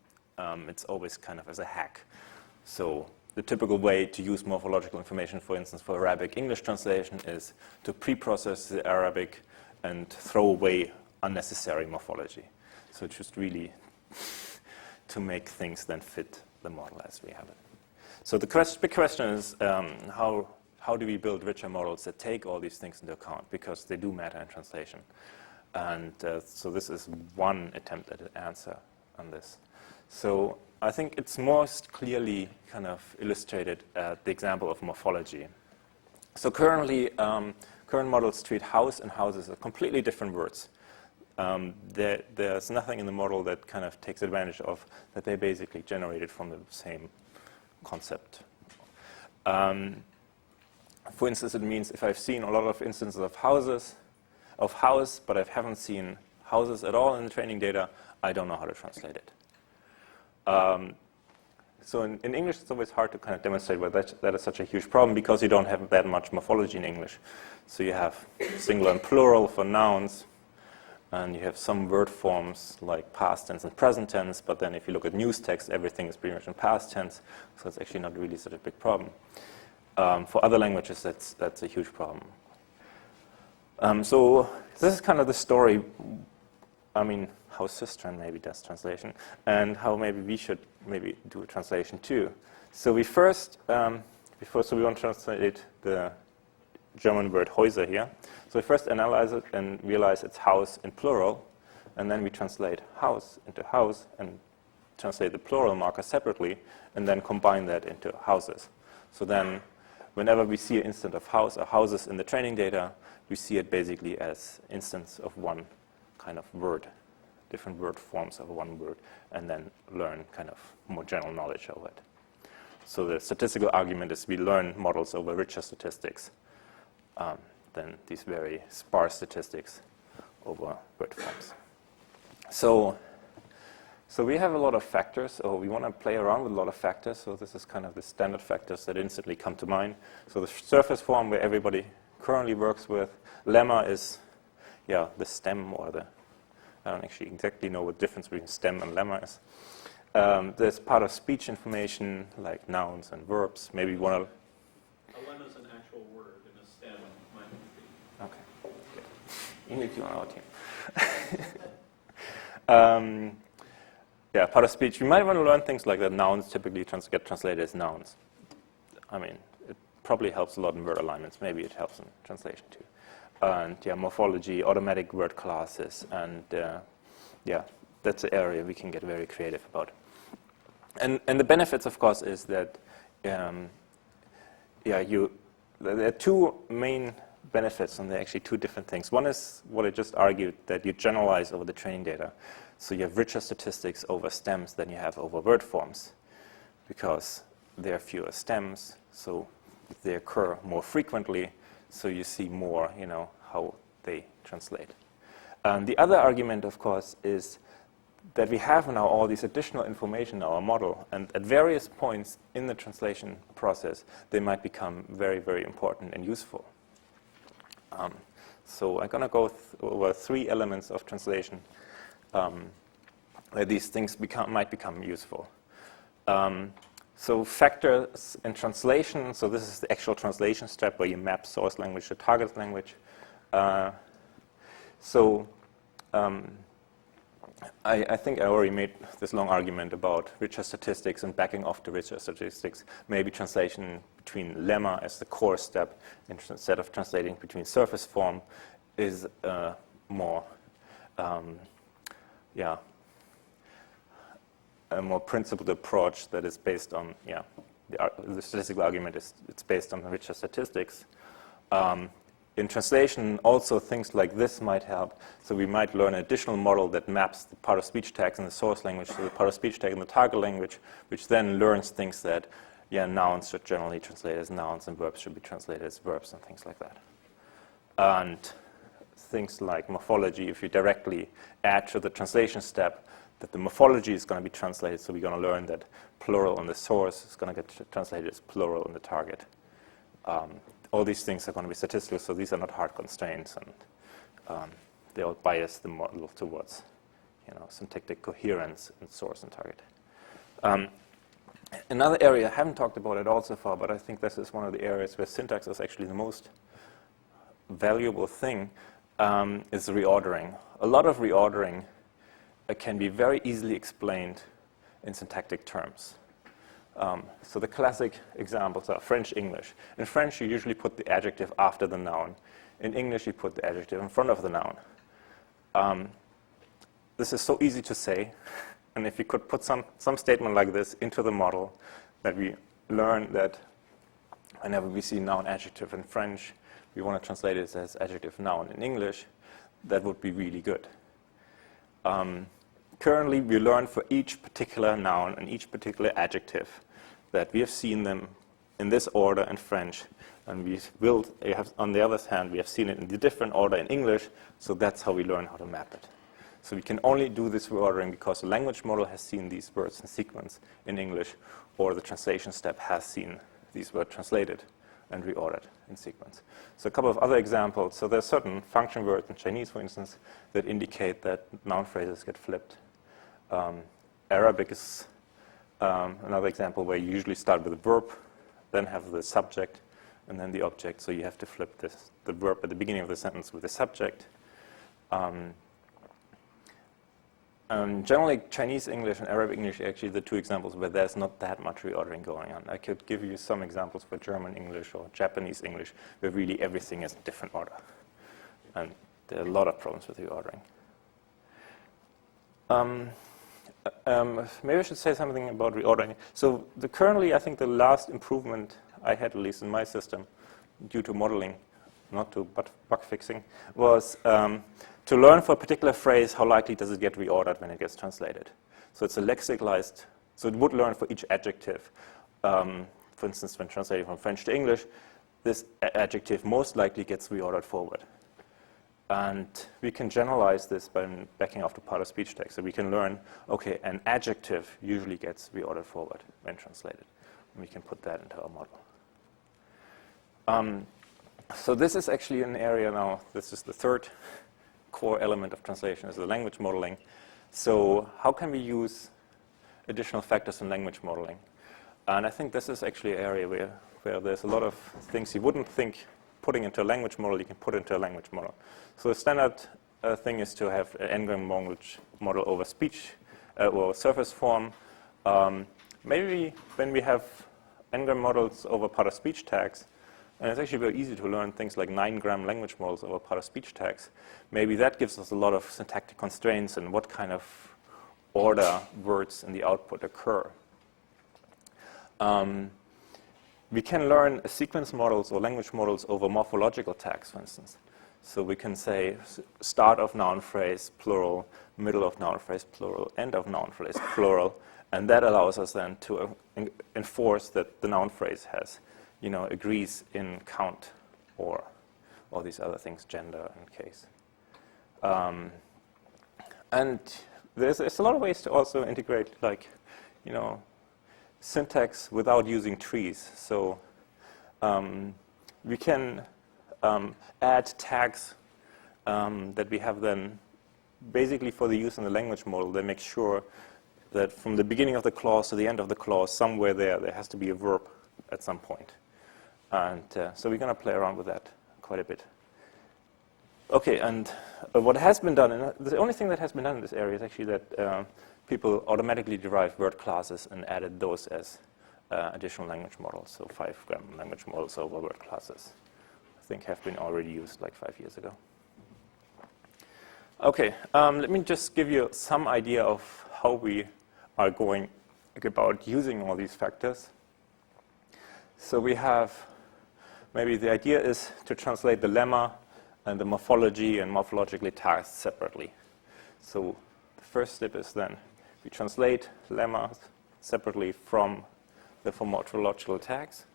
it's always kind of as a hack. So the typical way to use morphological information, for instance, for Arabic English translation is to pre-process the Arabic and throw away unnecessary morphology. So it's just really to make things then fit the model as we have it. So the big question is how do we build richer models that take all these things into account, because they do matter in translation. And so this is one attempt at an answer on this. So I think it's most clearly kind of illustrated at the example of morphology. So current models treat house and houses as completely different words. There's nothing in the model that kind of takes advantage of that they basically generated from the same concept. For instance, it means if I've seen a lot of instances of house, but I haven't seen houses at all in the training data, I don't know how to translate it. So in English, it's always hard to kind of demonstrate why that is such a huge problem, because you don't have that much morphology in English. So you have singular and plural for nouns, and you have some word forms like past tense and present tense, but then if you look at news text, everything is pretty much in past tense, so it's actually not really such a big problem. For other languages, that's a huge problem. So this is kind of the story, I mean, how Systran maybe does translation, and how maybe we should maybe do a translation too. So we first, so we want to translate the German word Häuser here. So we first analyze it and realize it's house in plural, and then we translate house into house and translate the plural marker separately, and then combine that into houses. So then whenever we see an instance of house or houses in the training data, we see it basically as instance of one kind of word, different word forms of one word, and then learn kind of more general knowledge of it. So the statistical argument is we learn models over richer statistics than these very sparse statistics over word forms. So we have a lot of factors, or we want to play around with a lot of factors. So this is kind of the standard factors that instantly come to mind. So the surface form where everybody currently works with. Lemma is, the stem, or the, I don't actually exactly know what the difference between stem and lemma is. There's part of speech information, like nouns and verbs. Maybe one of... A lemma is an actual word, and a stem might be. Okay. You need to on our team. Part of speech. You might want to learn things like that. Nouns typically get translated as nouns. I mean, it probably helps a lot in word alignments. Maybe it helps in translation too. And morphology, automatic word classes, and that's an area we can get very creative about. And the benefits, of course, is that there are two main benefits, and they're actually two different things. One is what I just argued, that you generalize over the training data. So you have richer statistics over stems than you have over word forms, because there are fewer stems, so they occur more frequently, so you see more, how they translate. The other argument, of course, is that we have now all this additional information in our model, and at various points in the translation process, they might become very, very important and useful. So I'm going to go over three elements of translation where these things might become useful. So factors in translation, so this is the actual translation step where you map source language to target language. I think I already made this long argument about richer statistics and backing off the richer statistics. Maybe translation between lemma as the core step instead of translating between surface form is more, a more principled approach that is based on, the statistical argument it's based on richer statistics. In translation, also things like this might help. So we might learn an additional model that maps the part of speech tags in the source language to the part of speech tag in the target language, which then learns things that, nouns should generally translate as nouns and verbs should be translated as verbs and things like that. And things like morphology, if you directly add to the translation step that the morphology is going to be translated, so we're going to learn that plural in the source is going to get translated as plural in the target. All these things are going to be statistical, so these are not hard constraints, and they all bias the model towards, syntactic coherence in source and target. Another area I haven't talked about at all so far, but I think this is one of the areas where syntax is actually the most valuable thing, is reordering. A lot of reordering can be very easily explained in syntactic terms. So the classic examples are French, English. In French, you usually put the adjective after the noun. In English, you put the adjective in front of the noun. This is so easy to say, and if you could put some statement like this into the model, that we learn that whenever we see noun adjective in French, we want to translate it as adjective noun in English, that would be really good. Currently, we learn for each particular noun and each particular adjective that we have seen them in this order in French, and on the other hand, we have seen it in the different order in English, so that's how we learn how to map it. So we can only do this reordering because the language model has seen these words in sequence in English, or the translation step has seen these words translated and reordered in sequence. So a couple of other examples. So there's certain function words in Chinese, for instance, that indicate that noun phrases get flipped. Arabic is another example where you usually start with a verb, then have the subject, and then the object. So you have to flip the verb at the beginning of the sentence with the subject. Generally, Chinese English and Arabic English are actually the two examples where there's not that much reordering going on. I could give you some examples for German English or Japanese English, where really everything is in different order. And there are a lot of problems with reordering. Maybe I should say something about reordering. So currently, I think the last improvement I had, at least in my system, due to modeling, not to bug fixing, was to learn for a particular phrase how likely does it get reordered when it gets translated. So it's a lexicalized, so it would learn for each adjective. For instance, when translating from French to English, this adjective most likely gets reordered forward. And we can generalize this by backing off to part of speech text. So we can learn, okay, an adjective usually gets reordered forward when translated. And we can put that into our model. So this is actually an area now, this is the third core element of translation, is the language modeling. So how can we use additional factors in language modeling? And I think this is actually an area where there's a lot of things you wouldn't think putting into a language model, you can put into a language model. So the standard thing is to have an n-gram language model over speech or surface form. Maybe when we have n-gram models over part of speech tags, and it's actually very easy to learn things like 9-gram language models over part of speech tags, maybe that gives us a lot of syntactic constraints and what kind of order words in the output occur. We can learn sequence models or language models over morphological tags, for instance. So we can say start of noun phrase, plural, middle of noun phrase, plural, end of noun phrase, plural, and that allows us then to enforce that the noun phrase has, agrees in count or all these other things, gender and case. And there's a lot of ways to also integrate, syntax without using trees. So we can add tags that we have then basically for the use in the language model that make sure that from the beginning of the clause to the end of the clause, somewhere there has to be a verb at some point. And so we're going to play around with that quite a bit. Okay, and what has been done, and the only thing that has been done in this area is actually that people automatically derived word classes and added those as additional language models. So 5-gram language models over word classes, I think, have been already used like 5 years ago. Okay, let me just give you some idea of how we are going about using all these factors. So we have, maybe the idea is to translate the lemma and the morphology and morphologically tagged separately. So the first step is then we translate lemmas separately from the morphological tags.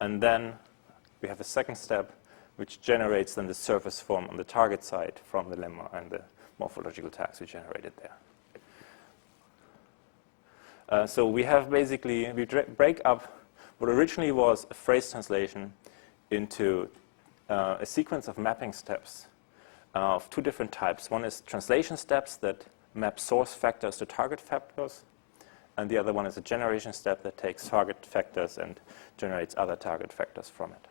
And then we have a second step which generates then the surface form on the target side from the lemma and the morphological tags we generated there. So we have basically, we break up what originally was a phrase translation into a sequence of mapping steps of two different types. One is translation steps that map source factors to target factors, and the other one is a generation step that takes target factors and generates other target factors from it.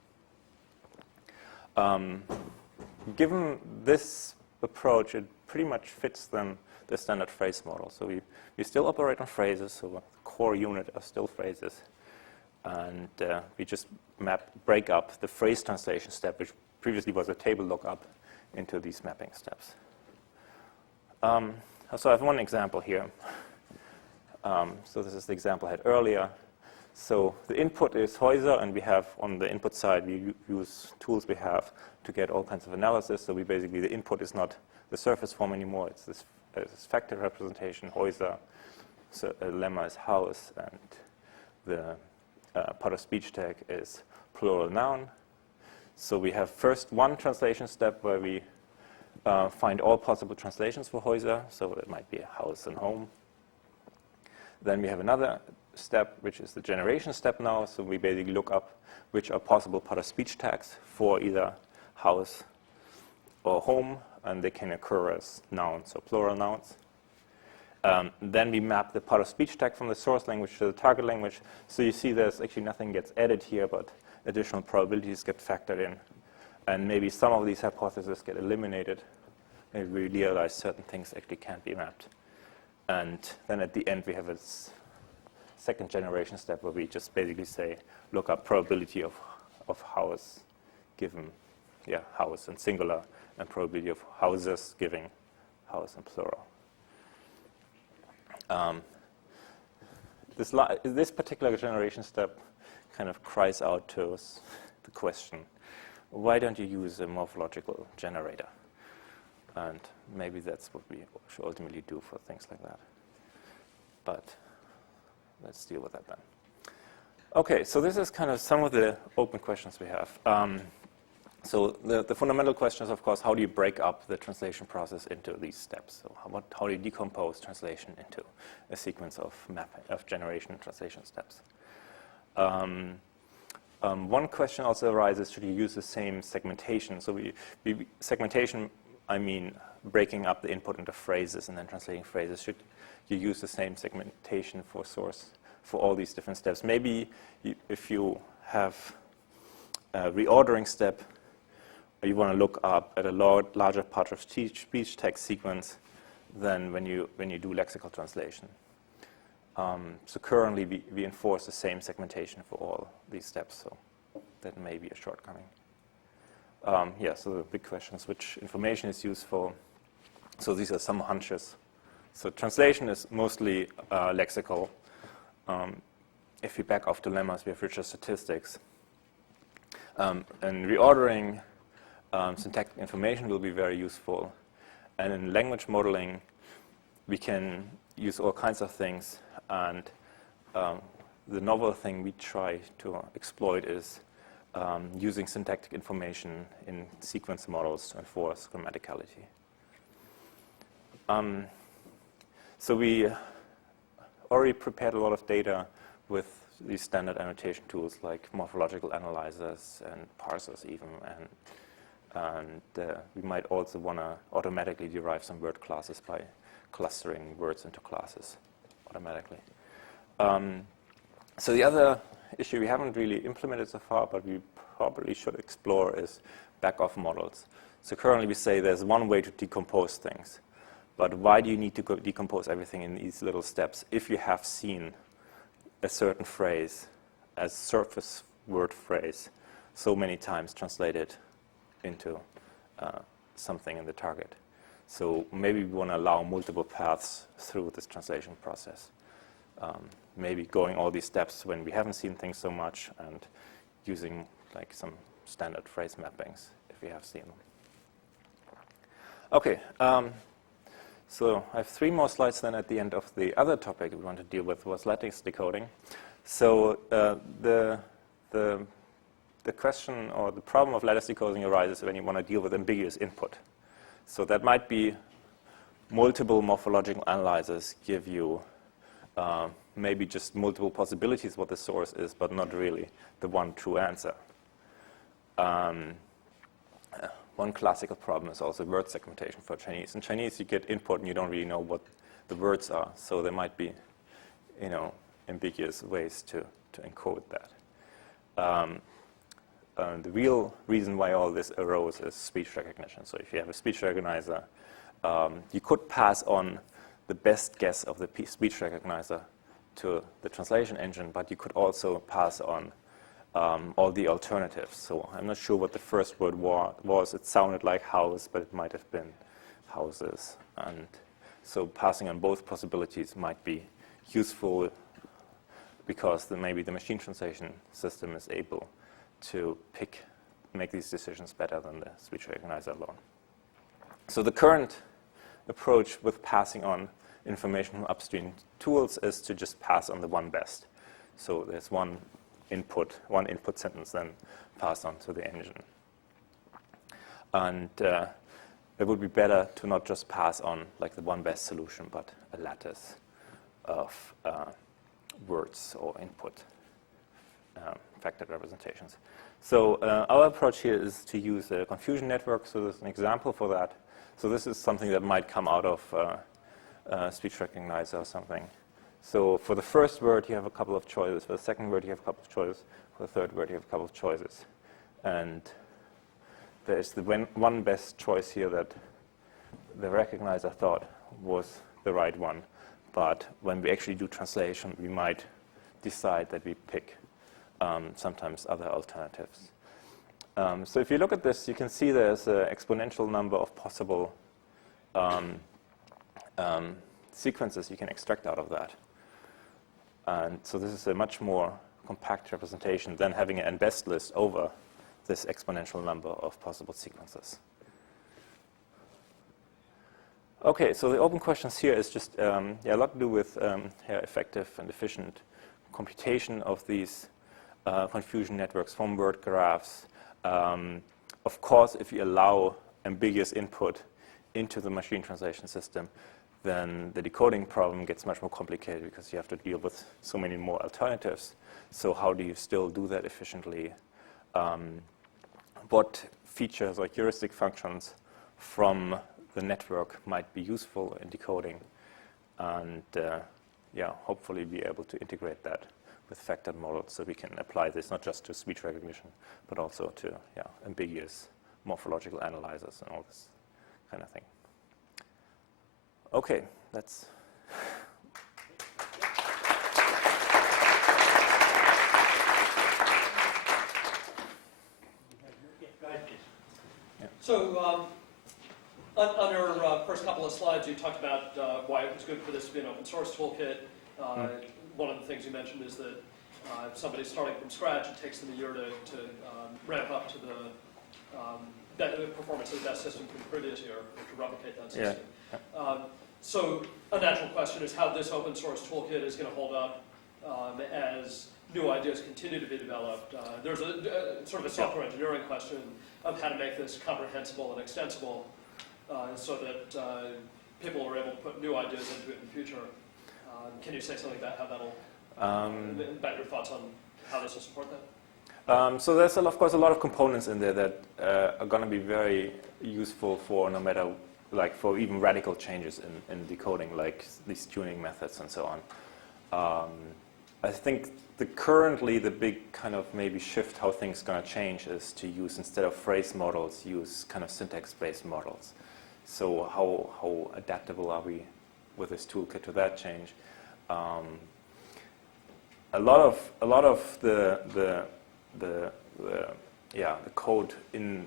Given this approach, it pretty much fits then the standard phrase model. So we still operate on phrases, so the core unit are still phrases. And we just break up the phrase translation step, which previously was a table lookup, into these mapping steps. So I have one example here. So this is the example I had earlier. So the input is Heuser, and we have on the input side, we use tools we have to get all kinds of analysis. So we basically, the input is not the surface form anymore. It's this factor representation, Heuser. So a lemma is house, and the part of speech tag is plural noun. So we have first one translation step where we find all possible translations for Häuser, so it might be house and home. Then we have another step, which is the generation step now. So we basically look up which are possible part-of-speech tags for either house or home, and they can occur as nouns or plural nouns. Then we map the part-of-speech tag from the source language to the target language. So you see there's actually nothing gets added here, but additional probabilities get factored in. And maybe some of these hypotheses get eliminated. Maybe we realize certain things actually can't be mapped. And then at the end, we have a second generation step where we just basically say, look up probability of house given, house in singular, and probability of houses giving house in plural. This particular generation step kind of cries out to us the question, why don't you use a morphological generator? And maybe that's what we should ultimately do for things like that. But let's deal with that then. Okay, so this is kind of some of the open questions we have. So the fundamental question is, of course, how do you break up the translation process into these steps? So how do you decompose translation into a sequence of generation and translation steps? One question also arises, should you use the same segmentation? So segmentation, I mean breaking up the input into phrases and then translating phrases. Should you use the same segmentation for source for all these different steps? Maybe if you have a reordering step, you want to look up at a larger part of speech text sequence than when you do lexical translation. So currently we enforce the same segmentation for all these steps, so that may be a shortcoming. So the big question is which information is useful. So these are some hunches. So translation is mostly lexical. If we back off dilemmas, we have richer statistics. And reordering, syntactic information will be very useful. And in language modeling, we can use all kinds of things. And the novel thing we try to exploit is using syntactic information in sequence models to enforce grammaticality. So we already prepared a lot of data with these standard annotation tools like morphological analyzers and parsers even. And we might also want to automatically derive some word classes by clustering words into classes automatically. So the other issue we haven't really implemented so far, but we probably should explore, is back-off models. So currently we say there's one way to decompose things. But why do you need to decompose everything in these little steps if you have seen a certain phrase as surface word phrase so many times translated into something in the target? So maybe we want to allow multiple paths through this translation process. Maybe going all these steps when we haven't seen things so much and using like some standard phrase mappings if we have seen them. Okay, so I have 3 more slides then at the end of the other topic we want to deal with was lattice decoding. So the question or the problem of lattice decoding arises when you want to deal with ambiguous input. So that might be multiple morphological analyzers give you maybe just multiple possibilities what the source is, but not really the one true answer. One classical problem is also word segmentation for Chinese. In Chinese, you get input and you don't really know what the words are. So there might be, ambiguous ways to encode that. The real reason why all this arose is speech recognition. So if you have a speech recognizer, you could pass on the best guess of the speech recognizer to the translation engine, but you could also pass on all the alternatives. So I'm not sure what the first word was. It sounded like house, but it might have been houses. And so passing on both possibilities might be useful because maybe the machine translation system is able to make these decisions better than the speech recognizer alone. So the current approach with passing on information from upstream tools is to just pass on the one best. So there's one input sentence then passed on to the engine. And it would be better to not just pass on like the one best solution, but a lattice of words or input factored representations. So our approach here is to use a confusion network. So there's an example for that. So this is something that might come out of speech recognizer or something. So for the first word, you have a couple of choices. For the second word, you have a couple of choices. For the third word, you have a couple of choices. And there's the one best choice here that the recognizer thought was the right one. But when we actually do translation, we might decide that we pick sometimes other alternatives. So if you look at this, you can see there's an exponential number of possible sequences you can extract out of that. And so this is a much more compact representation than having an best list over this exponential number of possible sequences. Okay, so the open questions here is just a lot to do with effective and efficient computation of these confusion networks from word graphs. Of course, if you allow ambiguous input into the machine translation system, then the decoding problem gets much more complicated because you have to deal with so many more alternatives. So how do you still do that efficiently? What features or heuristic functions from the network might be useful in decoding? And hopefully be able to integrate that with factored models so we can apply this not just to speech recognition, but also to ambiguous morphological analyzers and all this kind of thing. Okay, that's... So on your first couple of slides, you talked about why it was good for this to be an open source toolkit. One of the things you mentioned is that if somebody's starting from scratch, it takes them a year to ramp up to the performance of the best system from the previous year, or to replicate that system. Yeah. So a natural question is how this open source toolkit is going to hold up as new ideas continue to be developed. There's a sort of a software engineering question of how to make this comprehensible and extensible so that people are able to put new ideas into it in the future. Can you say something about how that'll, about your thoughts on how this will support that? So there's, of course, a lot of components in there that are going to be very useful for no matter, like for even radical changes in decoding, like these tuning methods and so on. I think currently the big kind of maybe shift how things are going to change is to use, instead of phrase models, use kind of syntax-based models. So how adaptable are we with this toolkit to that change? A lot of the code in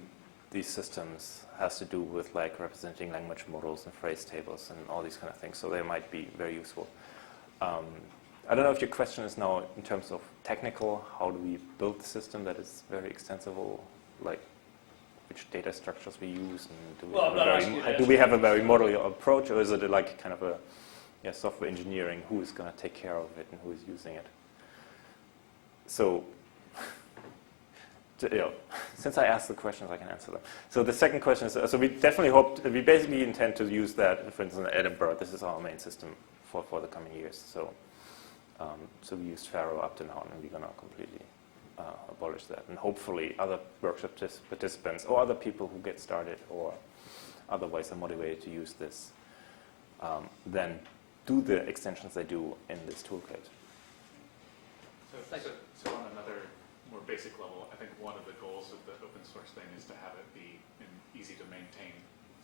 these systems has to do with like representing language models and phrase tables and all these kind of things. So they might be very useful. I don't know if your question is now in terms of technical, how do we build the system that is very extensible, like which data structures we use, and do we have a very modular approach, or is it like kind of a software engineering, who is going to take care of it and who is using it? So, since I asked the questions, I can answer them. So the second question is, so we definitely we basically intend to use that, for instance, in Edinburgh. This is our main system for the coming years. So we used Pharo up to now, and we're going to completely abolish that. And hopefully other workshop participants or other people who get started or otherwise are motivated to use this then do the extensions they do in this toolkit. So on another more basic level, I think one of the goals of the open source thing is to have it be an easy to maintain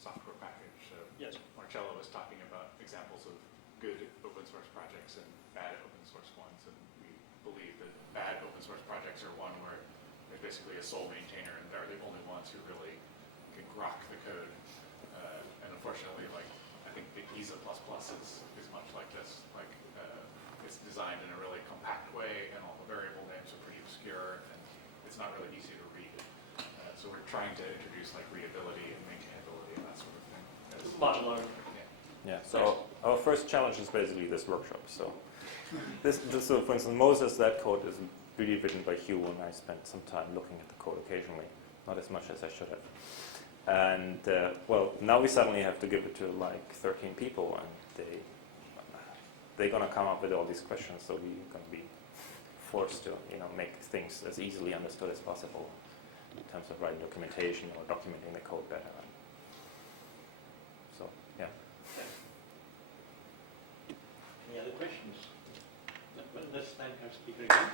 software package. So yes. Marcello was talking about examples of good open source projects and bad open source ones, and we believe that bad open source projects are one where there's basically a sole maintainer and they're the only ones who really can grok the code. And unfortunately, like I think the ESA++ is much like this. Like it's designed in a really compact way, and all the variable names are pretty obscure, and it's not really easy to read. So we're trying to introduce like readability and maintainability and that sort of thing. Modular. Yeah. So our first challenge is basically this workshop. So so for instance, Moses, that code is really written by Hieu, and I spent some time looking at the code occasionally, not as much as I should have. And well, now we suddenly have to give it to like 13 people, and they're going to come up with all these questions, so we're going to be forced to make things as easily understood as possible in terms of writing documentation or documenting the code better. So, yeah. Any other questions? Well, let's thank our speaker again.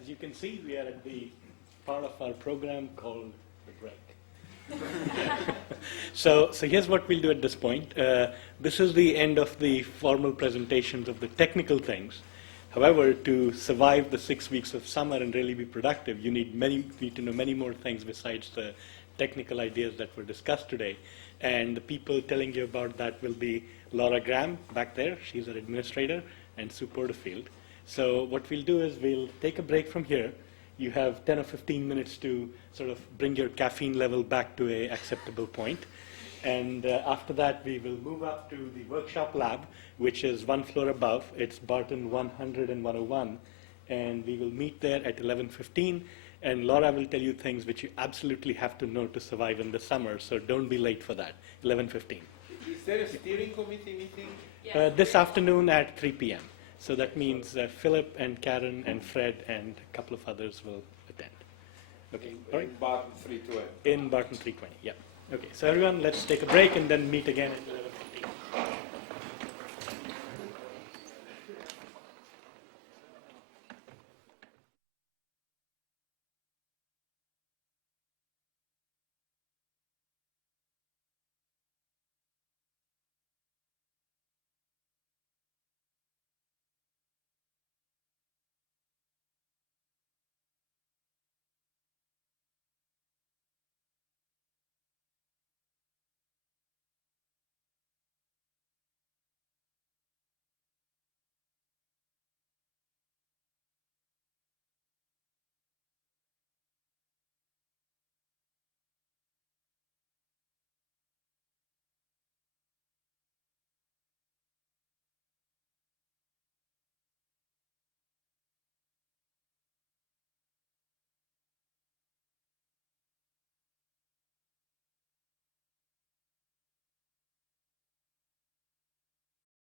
As you can see, we are at the part of our program called the break. So here's what we'll do at this point. This is the end of the formal presentations of the technical things. However, to survive the 6 weeks of summer and really be productive, you need to know many more things besides the technical ideas that were discussed today. And the people telling you about that will be Laura Graham back there. She's our administrator, and Sue Porterfield. So what we'll do is we'll take a break from here. You have 10 or 15 minutes to sort of bring your caffeine level back to an acceptable point. And after that, we will move up to the workshop lab, which is one floor above. It's Barton 100 and 101. And we will meet there at 11:15. And Laura will tell you things which you absolutely have to know to survive in the summer. So don't be late for that, 11:15. Is there a steering committee meeting? This afternoon at 3 p.m. So that means Philip and Karen and Fred and a couple of others will attend. Okay, all right. In Barton 320. In Barton 320, yeah. Okay, so everyone, let's take a break and then meet again at 11:15.